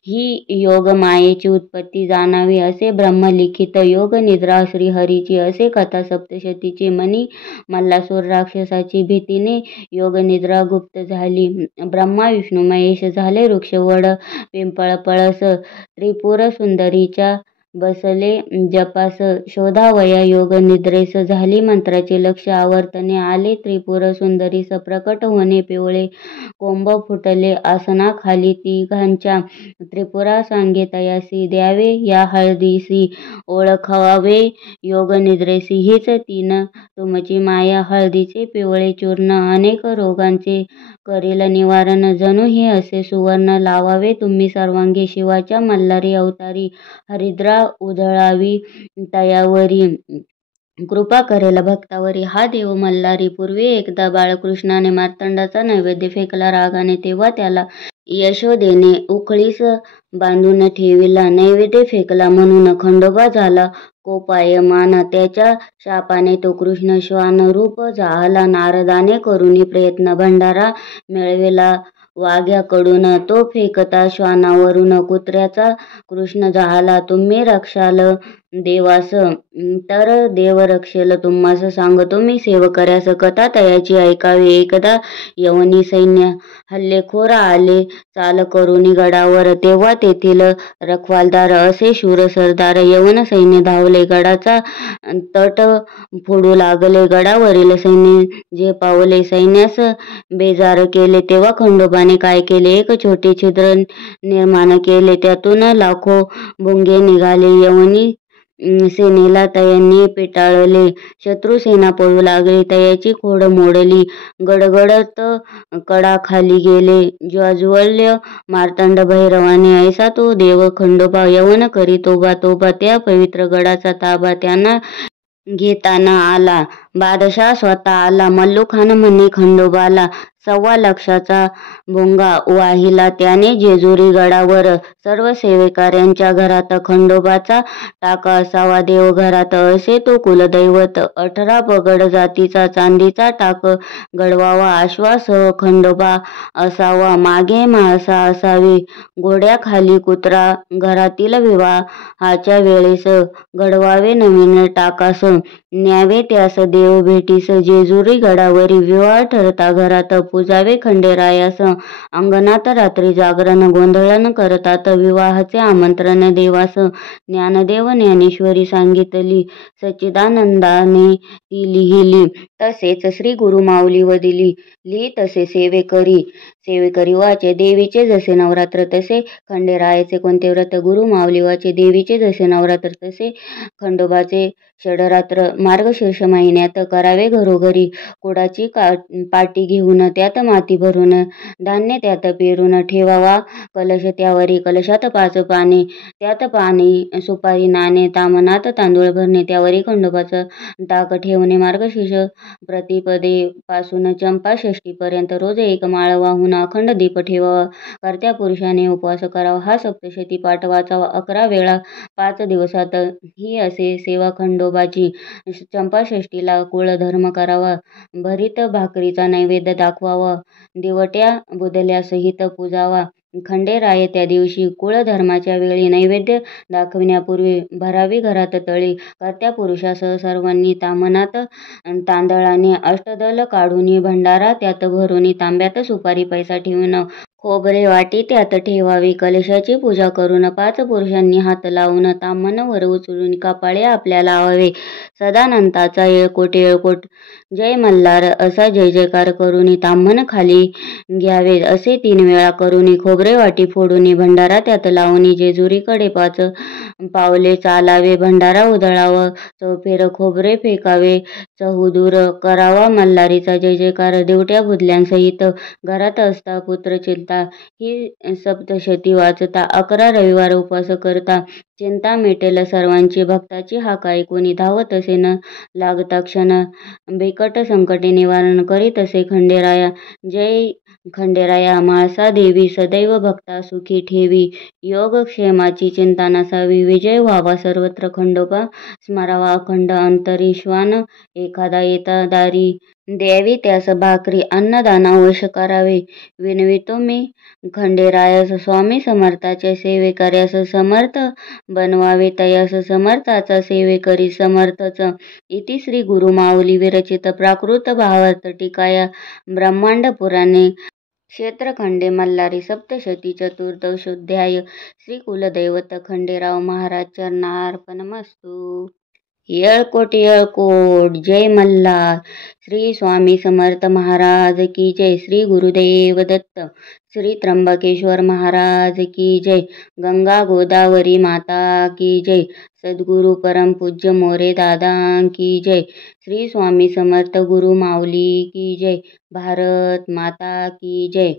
ही योग मायेची उत्पत्ती जाणावी. असे ब्रह्मलिखित. योग निद्रा श्रीहरीची. असे कथा सप्तशतीची. मणी मल्लासूर राक्षसाची. भीतीने योग निद्रा गुप्त झाली. ब्रह्मा विष्णू महेश झाले. वृक्ष वड पिंपळ पळस. त्रिपुर सुंदरीच्या बसले जपास. शोधावया योग निद्रेस. झाली मंत्राचे लक्ष आवर्तने. आले त्रिपुर सुंदरीस. प्रकट होणे पिवळे कोंब फुटले आसनाखाली तिघांच्या. त्रिपुरा सांगे तयासी. द्यावे या हळदीसी. ओळखावे योग निद्रेसी. हीच तीन तुमची माया. हळदीचे पिवळे चूर्ण अनेक रोगांचे करील निवारण. जणू हे असे सुवर्ण. लावावे तुम्ही सर्वांगी. शिवाच्या मल्हारी अवतारी. हरिद्रा उधळावी तयावरी. कृपा करेल भक्तावरी. हा देव मल्हारी. पूर्वी एकदा बाळकृष्णाने मार्तंडाचा नैवेद्य फेकला रागाने. तेव्हा त्याला यशोदेने उखळीस बांधून ठेविला. नैवेद्य फेकला म्हणून खंडोबा झाला कोपायमान. त्याच्या शापाने तो कृष्ण श्वानरूप झाला. नारदाने करुनी प्रयत्न भंडारा मिळविला वाघ्याकडून. तो फेकता श्वानावरून कुत्र्याचा कृष्ण झाला. तुम्ही रक्षाल देवास तर देव रक्षेल तुम्हास. सांगतो मी सेवकऱ्यास कथा तयाची ऐकावी. एकदा यवनी सैन्य हल्लेखोर आले चाल करुनी गडावर. तेव्हा तेथील रखवालदार असे शूर सरदार यवन सैन्य धावले. गडाचा तट फोडू लागले. गडावरील सैन्य जे पावले. सैन्यास बेजार केले. तेव्हा खंडोबाने काय केले. एक छोटे छिद्र निर्माण केले. त्यातून लाखो भुंगे निघाले. यवनी सेनेला तयांनी पेटाळले. शत्रुसेना पळू लागली. तयाची खोड मोडली. गडगडत कडा खाली गेले. ज्वाज्वल्य मार्तंड भैरवाने. ऐसा तो देव खंडोबा. यवन करी तोबा तोबा. त्या पवित्र गडाचा ताबा त्यांना घेताना आला. बादशाह स्वतः आला. मल्लूखान म्हणे खंडोबाला 1.25 लाखाचा भोंगा वाहिला त्याने जेजुरी गडावर. सर्व सेवेकऱ्यांच्या घरात खंडोबाचा टाक असावा. देवघरात असे तो कुलदैवत. 18 पगड जातीचा चांदीचा टाक गडवावा. अश्वासह खंडोबा असावा. मागे म्हाळसा असावी. घोड्याखाली कुत्रा. घरातील विवाहाच्या वेळेस गडवावे नवीन टाकास. न्यावे त्यास देव भेटीस. जेजुरी गडावरी विवाह ठरता घरात. पूजावे खंडेरायास. अंगणात रात्री जागरण गोंधळण करतात. विवाहाचे आमंत्रण देवास. ज्ञानदेव ज्ञानेश्वरी सांगितली. सच्चिदानंदाने ती लिहिली. तसेच श्री गुरुमाऊली वदिली. लिही तसे सेवेकरी वाचे. देवीचे जसे नवरात्र तसे खंडेरायाचे कोणते व्रत. गुरुमाऊली वाचे. देवीचे जसे नवरात्र तसे खंडोबाचे षडरात्र. मार्गशीर्ष महिन्यात करावे घरोघरी. कुडाची पाटी घेऊन त्यात माती भरून धान्य त्यात पेरून ठेवावा कलश. त्यावरी कलशात 5 पाने त्यात पाणी सुपारी नाणे. ताम्हणात तांदूळ भरणे त्यावरी खंडोबाचा टाक ठेवणे. मार्गशीर्ष प्रतिपदेपासून चंपा षष्टीपर्यंत रोज 1 माळ वाहून अखंड दीप ठेवावा. कर्त्या पुरुषाने उपवास करावा. हा सप्तशती पाठ वाचावा 11 वेळा 5 दिवसात. ही असे सेवा खंडोबाची. चंपाषष्ठीला कुळधर्म करावा. भरीत भाकरीचा नैवेद्य दाखवावा. दिवट्या बुधल्यासहित पूजावा. खंडेराय त्या दिवशी कुळधर्माच्या वेळी नैवेद्य दाखविण्यापूर्वी भरावी घरात तळी. कर्त्या पुरुषासह सर्वांनी ताम्हणात तांदळाने अष्टदल काढून भंडारा त्यात भरून तांब्यात सुपारी पैसा ठेवून खोबरे वाटी त्यात ठेवावी. कलशाची पूजा करून 5 पुरुषांनी हात लावून ताम्हण वर उचलून कपाळी आपल्या लावावे. सदानंदाचा येळकोट येळकोट जय मल्हार असा जय जयकार करून ताम्हण खाली घ्यावे. असे 3 वेळा करून खोबरे वाटी फोडून भंडारा त्यात लावून जेजुरीकडे 5 पावले चालावे. भंडारा उधळावा. चौफेर खोबरे फेकावे. चहूदूर करावा मल्हारीचा जय जयकार. दिवट्या बुधल्यांसहित घरात असता पुत्र चिंता. ही सप्तशती वाचता. 11 रविवार उपवास करता. चिंता मिटेल सर्वांची. भक्ताची हाक ऐकून धावत असे न लागता क्षण. बिकट संकटे निवारण करीत असे खंडेराया. जय खंडेराया. म्हाळसा देवी सदैव भक्ता सुखी ठेवी. योगक्षेमाची चिंता नसावी. विजय व्हावा सर्वत्र. खंडोबा स्मरावा अखंड. अंतरीश्वान एखादा येता दारी. द्यावी त्यास भाकरी अन्नदान अवश्य करावे. विनवितो मी खंडेरायास स्वामी समर्थाच्या सेवेकऱ्यास समर्थ बनवावे. तयास समर्थाचा सेवेकरी समर्थच. इति श्री गुरुमाऊली विरचित प्राकृत भावार्थ टीकाया ब्रह्मांड पुराणे क्षेत्रखंडे मल्हारी सप्तशती चतुर्दशोऽध्याय. श्री कुलदैवत खंडेराव महाराज चरणार्पणमस्तु. येळकोट येळकोट जय मल्हार. श्री स्वामी समर्थ महाराज की जय. श्री गुरुदेव दत्त. श्री त्र्यंबकेश्वर महाराज की जय. गंगा गोदावरी माता की जय. सद्गुरु परमपूज्य मोरे दादा की जय. श्री स्वामी समर्थ गुरु माऊली की जय. भारत माता की जय.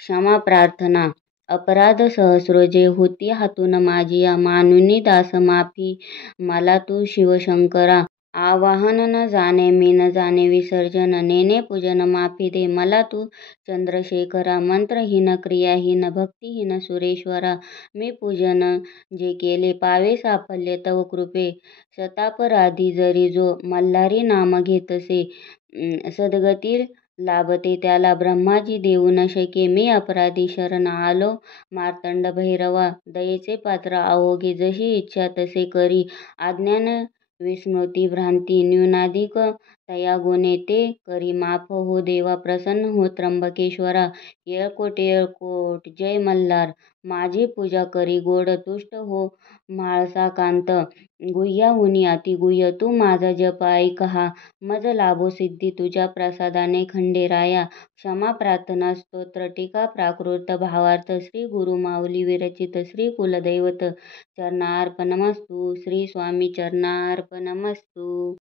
क्षमा प्रार्थना. अपराध सहस्रो जे होती हातून माझिया. मानुनी दास माफी मला तू शिवशंकरा. आवाहन न जाणे मी न जाणे विसर्जन. नेणे पूजन माफी दे मला तू चंद्रशेखरा. मंत्रहीन क्रियाहीन भक्तिहीन सुरेश्वरा. मी पूजन जे केले पावे साफल्य तव कृपे. शतापराधी जरी जो मल्हारी नाम घेतसे. सद्गती लाभते त्याला ब्रह्माजी देऊ न शके. मी अपराधी शरण आलो मार्तंड भैरवा. दयेचे पात्र अवघे जशी इच्छा तसे करी. अज्ञान विस्मृती भ्रांती न्यूनाधिक तया गुणे ते करी माफ हो देवा प्रसन्न हो त्र्यंबकेश्वरा. येळकोट येळकोट जय मल्हार. माझी पूजा करी गोड तुष्ट हो म्हाळसाकांत. गुह्याहुनी अतिगुह्य तू माझा जप ऐक हा. मज लाभो सिद्धी तुझ्या प्रसादाने खंडेराया. क्षमा प्रार्थना स्तोत्र टीका प्राकृत भावार्थ. श्री गुरुमाऊली विरचित श्री कुलदैवत चरणार्पणमस्तु. श्री स्वामी चरणार्पणमस्तु.